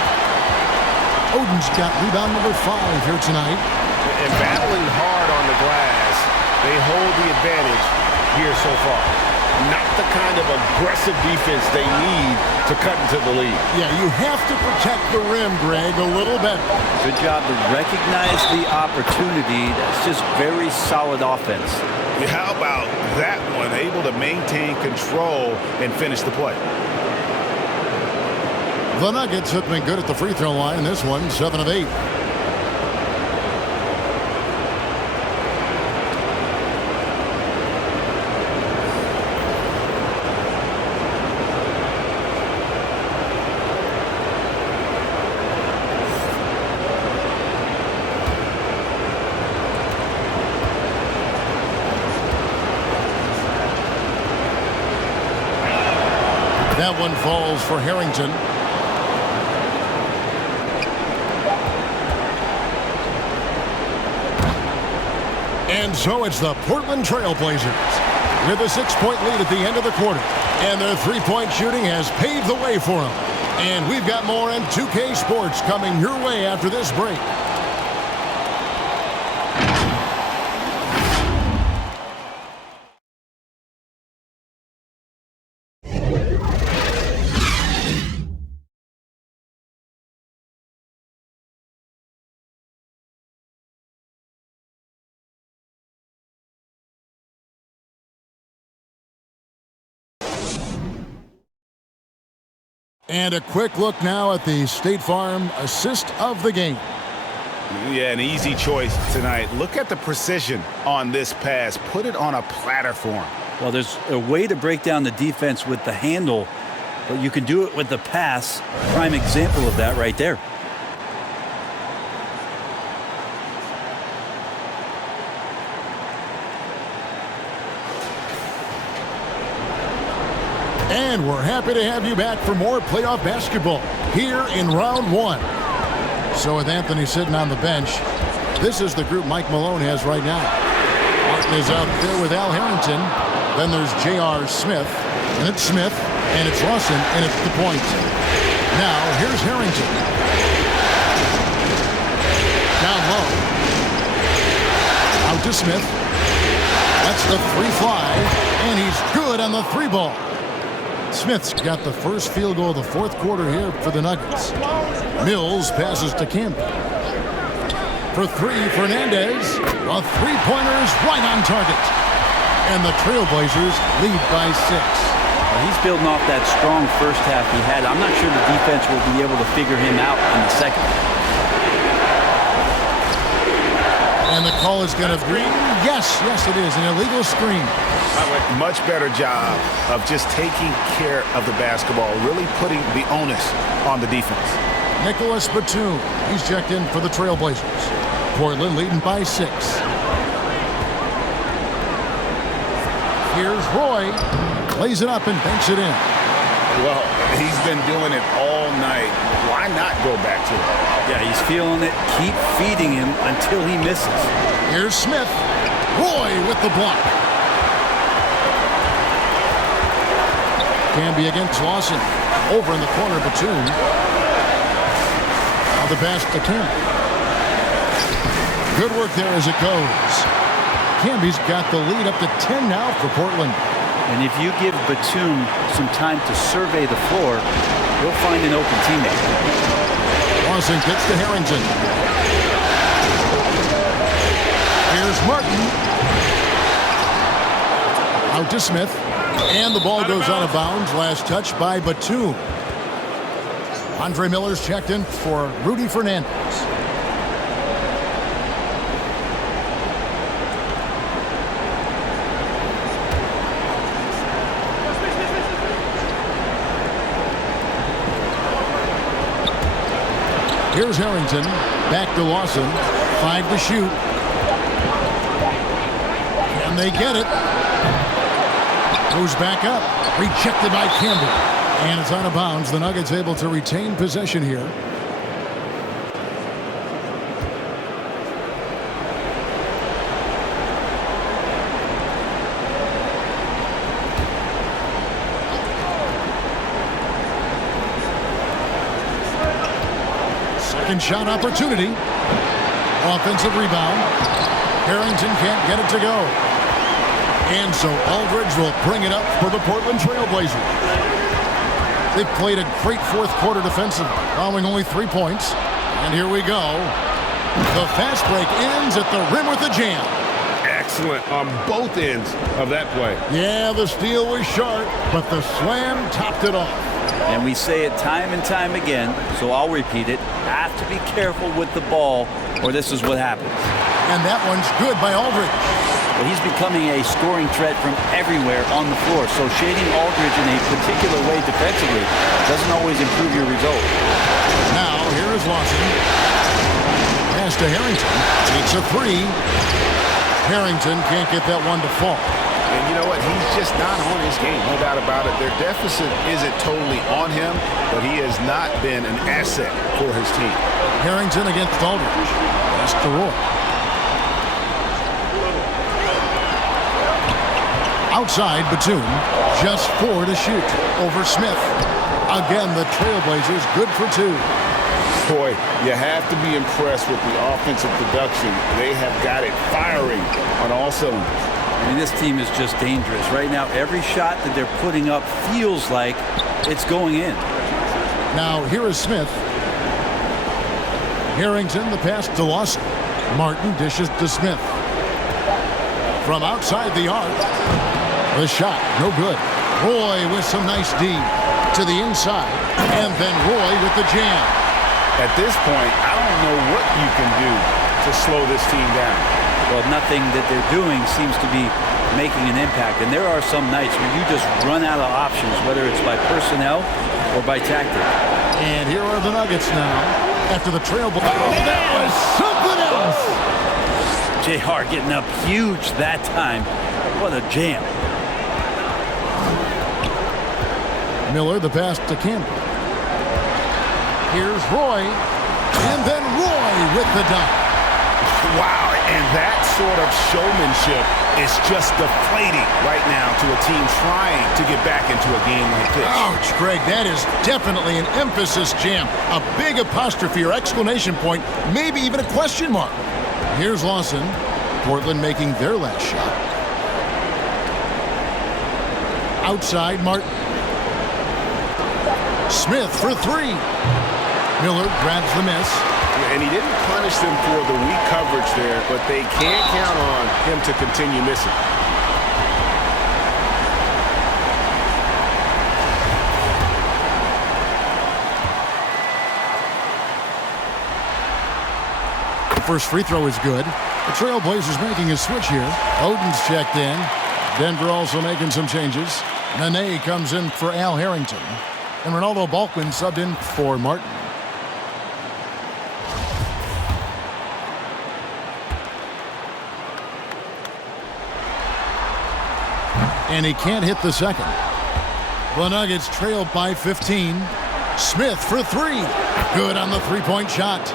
Oden's got rebound number 5 here tonight. And battling hard on the glass, they hold the advantage here so far. Not the kind of aggressive defense they need to cut into the lead. Yeah, you have to protect the rim, Greg, a little better. Good job to recognize the opportunity. That's just very solid offense. How about that one? Able to maintain control and finish the play. The Nuggets have been good at the free throw line. This one, 7 of 8. That one falls for Harrington. And so it's the Portland Trailblazers with a 6-point lead at the end of the quarter. And their three-point shooting has paved the way for them. And we've got more on 2K Sports coming your way after this break. And a quick look now at the State Farm assist of the game. Yeah, an easy choice tonight. Look at the precision on this pass. Put it on a platter for him. Well, there's a way to break down the defense with the handle, but you can do it with the pass. Prime example of that right there. And we're happy to have you back for more playoff basketball here in round 1. So with Anthony sitting on the bench, this is the group Mike Malone has right now. Martin is out there with Al Harrington. Then there's J.R. Smith, and it's Smith, and it's Lawson, and it's the point. Now here's Harrington. Down low. Out to Smith. That's the 3 fly, and he's good on the 3 ball. Smith's got the first field goal of the 4th quarter here for the Nuggets. Mills passes to Canby. For 3, Fernandez. A 3-pointer is right on target. And the Trailblazers lead by 6. He's building off that strong first half he had. I'm not sure the defense will be able to figure him out in the second. And the call is going to be, yes, it is, an illegal screen. Much better job of just taking care of the basketball, really putting the onus on the defense. Nicholas Batum, he's checked in for the Trailblazers. Portland leading by 6. Here's Roy, lays it up and banks it in. Well, he's been doing it all night. Why not go back to it? Yeah, he's feeling it. Keep feeding him until he misses. Here's Smith. Roy with the block. Canby against Lawson. Over in the corner, Batum. Now the pass to Canby. Good work there as it goes. Canby's got the lead up to 10 now for Portland. And if you give Batum some time to survey the floor, he'll find an open teammate. Lawson gets to Harrington. Here's Martin. Out to Smith. And the ball goes out of bounds. Last touch by Batum. Andre Miller's checked in for Rudy Fernandez. Here's Harrington. Back to Lawson. 5 to shoot. Can they get it? Goes back up. Rejected by Campbell. And it's out of bounds. The Nuggets able to retain possession here. Second shot opportunity. Offensive rebound. Harrington can't get it to go. And so Aldridge will bring it up for the Portland Trailblazers. They've played a great fourth quarter defensively, following only 3 points. And here we go. The fast break ends at the rim with a jam. Excellent on both ends of that play. Yeah, the steal was sharp, but the slam topped it off. And we say it time and time again, so I'll repeat it. Have to be careful with the ball, or this is what happens. And that one's good by Aldridge. But he's becoming a scoring threat from everywhere on the floor, so shading Aldridge in a particular way defensively doesn't always improve your result. Now, here is Lawson. Pass to Harrington. Takes a 3. Harrington can't get that one to fall. And you know what? He's just not on his game, no doubt about it. Their deficit isn't totally on him, but he has not been an asset for his team. Harrington against Aldridge. Pass to Roy. Outside, Batum, just 4 to shoot over Smith. Again, the Trailblazers good for 2. Boy, you have to be impressed with the offensive production. They have got it firing on all cylinders. I mean, this team is just dangerous. Right now, every shot that they're putting up feels like it's going in. Now, here is Smith. Harrington, the pass to Lawson. Martin dishes to Smith. From outside the arc. The shot, no good. Roy with some nice D to the inside. And then Roy with the jam. At this point, I don't know what you can do to slow this team down. Well, nothing that they're doing seems to be making an impact. And there are some nights where you just run out of options, whether it's by personnel or by tactic. And here are the Nuggets now. After the Trailblazers. Oh, that was something else. JR getting up huge that time. What a jam. Miller, the pass to Campbell. Here's Roy. And then Roy with the dunk. Wow, and that sort of showmanship is just deflating right now to a team trying to get back into a game like this. Ouch, Greg, that is definitely an emphasis jam. A big apostrophe or exclamation point, maybe even a question mark. Here's Lawson. Portland making their last shot. Outside, Martin. Smith for 3. Miller grabs the miss. And he didn't punish them for the weak coverage there, but they can't count on him to continue missing. The first free throw is good. The Trailblazers making a switch here. Oden's checked in. Denver also making some changes. Nene comes in for Al Harrington. And Ronaldo Balkman subbed in for Martin. And he can't hit the second. The Nuggets trail by 15. Smith for 3. Good on the three-point shot.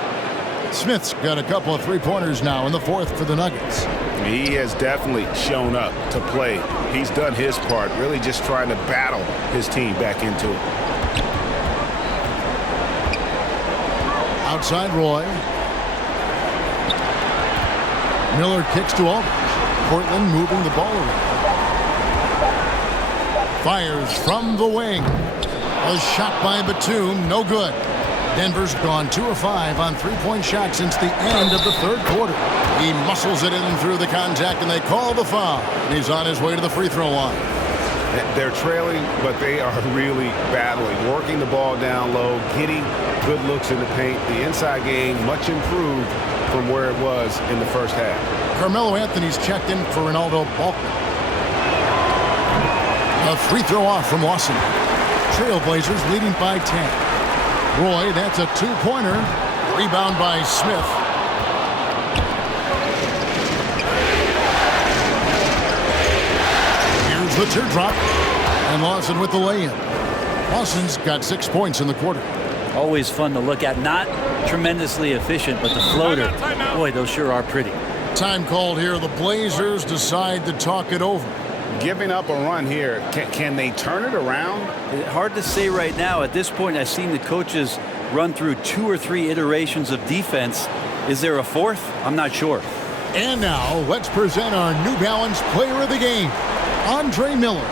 Smith's got a couple of three-pointers now in the fourth for the Nuggets. He has definitely shown up to play. He's done his part, really just trying to battle his team back into it. Outside Roy. Miller kicks to Aldridge. Portland moving the ball around. Fires from the wing. A shot by Batum, no good. Denver's gone 2 of 5 on three-point shots since the end of the third quarter. He muscles it in through the contact, and they call the foul. He's on his way to the free throw line. They're trailing, but they are really battling, working the ball down low, getting good looks in the paint. The inside game much improved from where it was in the first half. Carmelo Anthony's checked in for Ronaldo Balkman. A free throw off from Lawson. Trailblazers leading by 10. Roy, that's a two-pointer. Rebound by Smith. Here's the teardrop. And Lawson with the lay-in. Lawson's got 6 points in the quarter. Always fun to look at. Not tremendously efficient, but the floater, boy, those sure are pretty. Time called here. The Blazers decide to talk it over. Giving up a run here. Can they turn it around? Hard to say right now. At this point, I've seen the coaches run through 2 or 3 iterations of defense. Is there a fourth? I'm not sure. And now, let's present our New Balance Player of the Game, Andre Miller.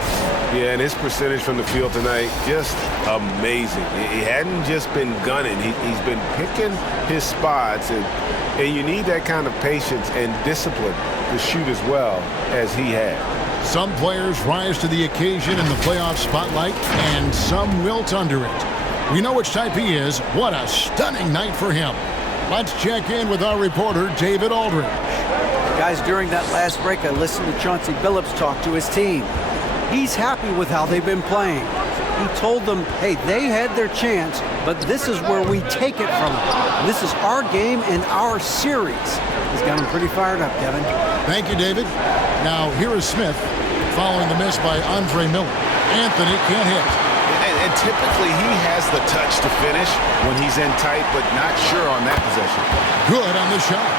Yeah, and his percentage from the field tonight, just amazing. He hadn't just been gunning. He's been picking his spots, and you need that kind of patience and discipline to shoot as well as he had. Some players rise to the occasion in the playoff spotlight, and some wilt under it. We know which type he is. What a stunning night for him. Let's check in with our reporter, David Aldridge. Guys, during that last break, I listened to Chauncey Billups talk to his team. He's happy with how they've been playing. He told them, hey, they had their chance, but this is where we take it from them. This is our game and our series. He's got him pretty fired up, Kevin. Thank you, David. Now, here is Smith following the miss by Andre Miller. Anthony can't hit. And typically he has the touch to finish when he's in tight, but not sure on that possession. Good on the shot.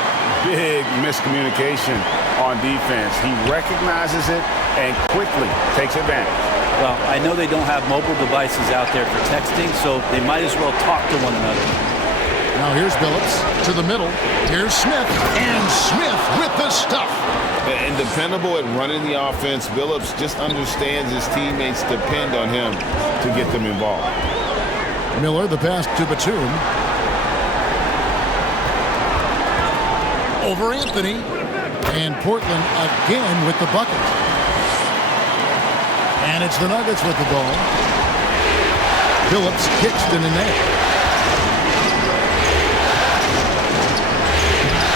Big miscommunication on defense. He recognizes it and quickly takes advantage. Well, I know they don't have mobile devices out there for texting, so they might as well talk to one another. Now here's Billups to the middle. Here's Smith, and Smith with the stuff. And dependable at running the offense, Billups just understands his teammates depend on him to get them involved. Miller, the pass to Batum. Over Anthony. And Portland again with the bucket. And it's the Nuggets with the ball. Billups kicks to Nene.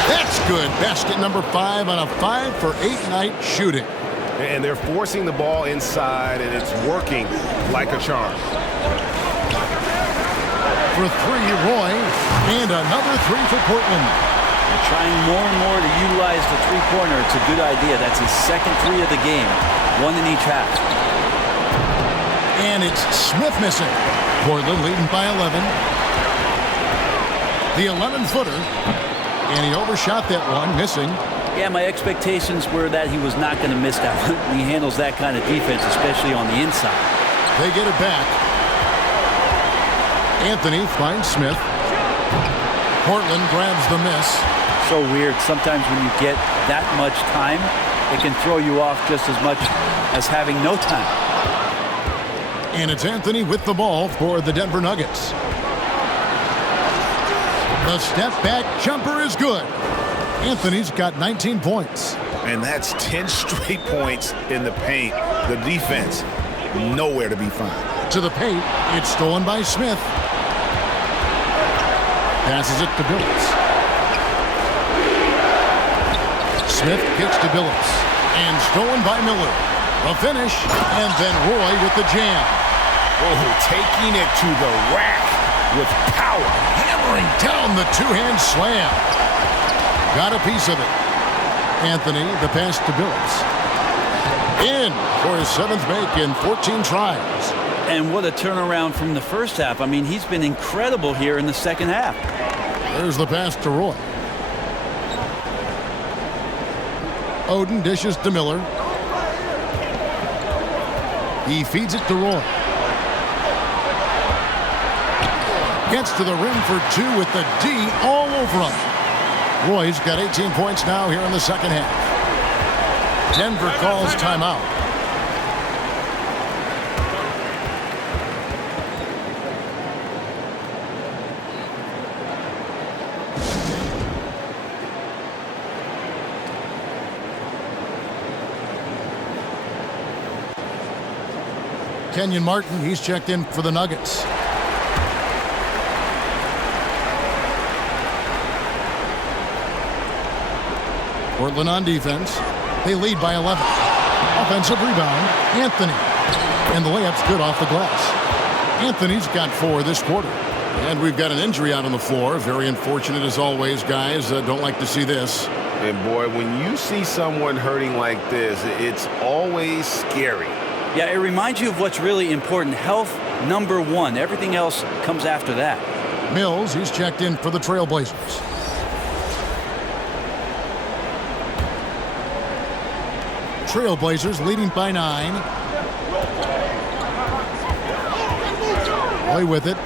That's good. Basket number 5 on a 5-for-8 night shooting. And they're forcing the ball inside, and it's working like a charm. For 3, Roy. And another 3 for Portland. They're trying more and more to utilize the three-pointer. It's a good idea. That's his second 3 of the game. 1 in each half. And it's Smith missing. Portland leading by 11. The 11-footer. And he overshot that one, missing. Yeah, my expectations were that he was not going to miss that one. He handles that kind of defense, especially on the inside. They get it back. Anthony finds Smith. Portland grabs the miss. So weird. Sometimes when you get that much time, it can throw you off just as much as having no time. And it's Anthony with the ball for the Denver Nuggets. The step-back jumper is good. Anthony's got 19 points. And that's 10 straight points in the paint. The defense, nowhere to be found. To the paint, it's stolen by Smith. Passes it to Billups. Smith kicks to Billups. And stolen by Miller. A finish, and then Roy with the jam. Oh, taking it to the rack with power. Hammering down the two-hand slam. Got a piece of it. Anthony, the pass to Billups. In for his 7th make in 14 tries. And what a turnaround from the first half. I mean, he's been incredible here in the second half. There's the pass to Roy. Oden dishes to Miller. He feeds it to Roy. Gets to the rim for 2 with the D all over him. Roy's got 18 points now here in the second half. Denver calls timeout. Kenyon Martin, he's checked in for the Nuggets. Portland on defense. They lead by 11. Offensive rebound, Anthony. And the layup's good off the glass. Anthony's got 4 this quarter. And we've got an injury out on the floor. Very unfortunate as always, guys. Don't like to see this. And boy, when you see someone hurting like this, it's always scary. Yeah, it reminds you of what's really important. Health, number 1. Everything else comes after that. Mills, he's checked in for the Trailblazers. Trailblazers leading by 9. Play with it.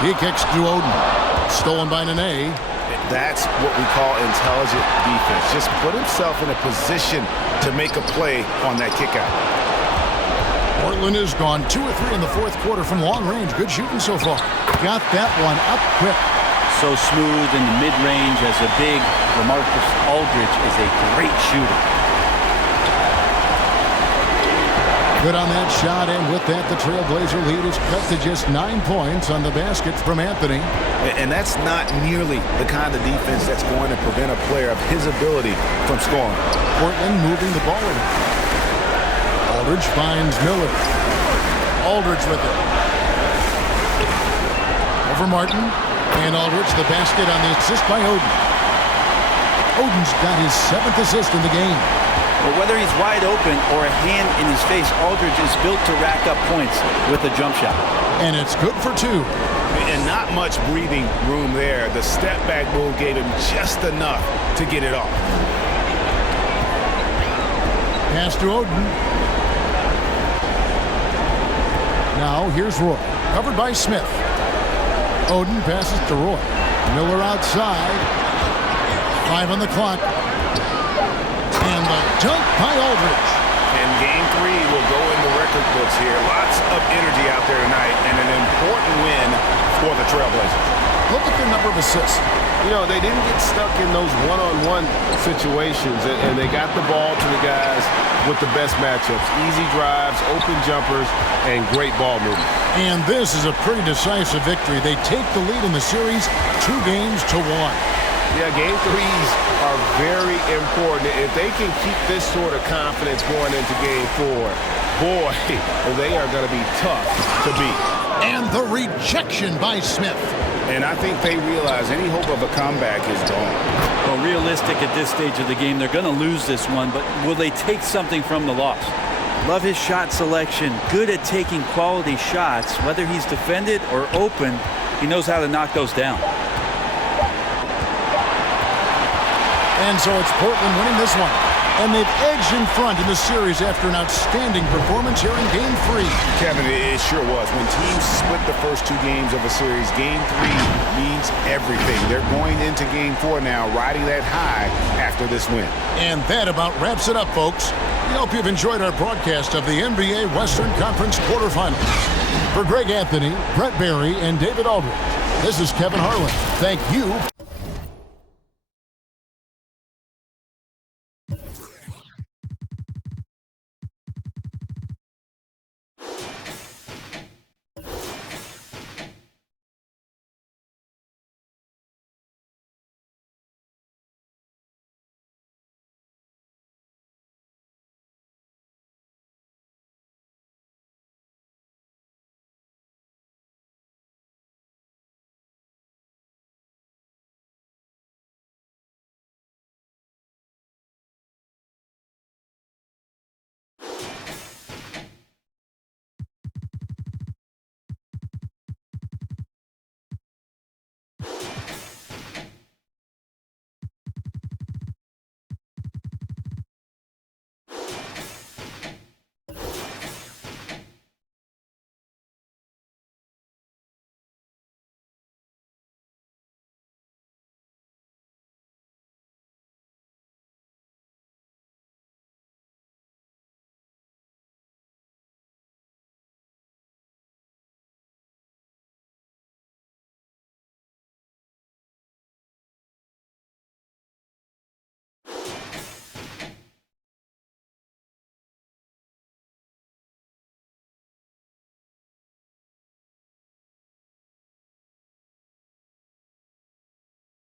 He kicks to Oden. Stolen by Nene. That's what we call intelligent defense. Just put himself in a position to make a play on that kick out. Portland has gone 2 or 3 in the fourth quarter from long range. Good shooting so far. Got that one up quick. So smooth in the mid-range as a big. LaMarcus Aldridge is a great shooter. Good on that shot, and with that, the Trailblazer lead is cut to just 9 points on the basket from Anthony. And that's not nearly the kind of defense that's going to prevent a player of his ability from scoring. Portland moving the ball around. Aldridge finds Miller. Aldridge with it. Over Martin. And Aldridge, the basket on the assist by Oden. Oden's got his 7th assist in the game. But whether he's wide open or a hand in his face, Aldridge is built to rack up points with a jump shot. And it's good for 2. And not much breathing room there. The step back move gave him just enough to get it off. Pass to Oden. Now here's Roy. Covered by Smith. Oden passes to Roy. Miller outside. 5 on the clock. And the dunk by Aldridge. And game 3 will go in the record books here. Lots of energy out there tonight and an important win for the Trailblazers. Look at the number of assists. You know, they didn't get stuck in those one-on-one situations, and they got the ball to the guys with the best matchups. Easy drives, open jumpers, and great ball movement. And this is a pretty decisive victory. They take the lead in the series 2 games to 1. Yeah, game 3s are very important. If they can keep this sort of confidence going into game 4, boy, they are going to be tough to beat. And the rejection by Smith. And I think they realize any hope of a comeback is gone. Well, realistic at this stage of the game, they're going to lose this one, but will they take something from the loss? Love his shot selection. Good at taking quality shots. Whether he's defended or open, he knows how to knock those down. And so it's Portland winning this one. And they've edged in front in the series after an outstanding performance here in Game 3. Kevin, it sure was. When teams split the first 2 games of a series, Game 3 means everything. They're going into Game 4 now, riding that high after this win. And that about wraps it up, folks. We hope you've enjoyed our broadcast of the NBA Western Conference quarterfinals. For Greg Anthony, Brett Barry, and David Aldridge, this is Kevin Harlan. Thank you.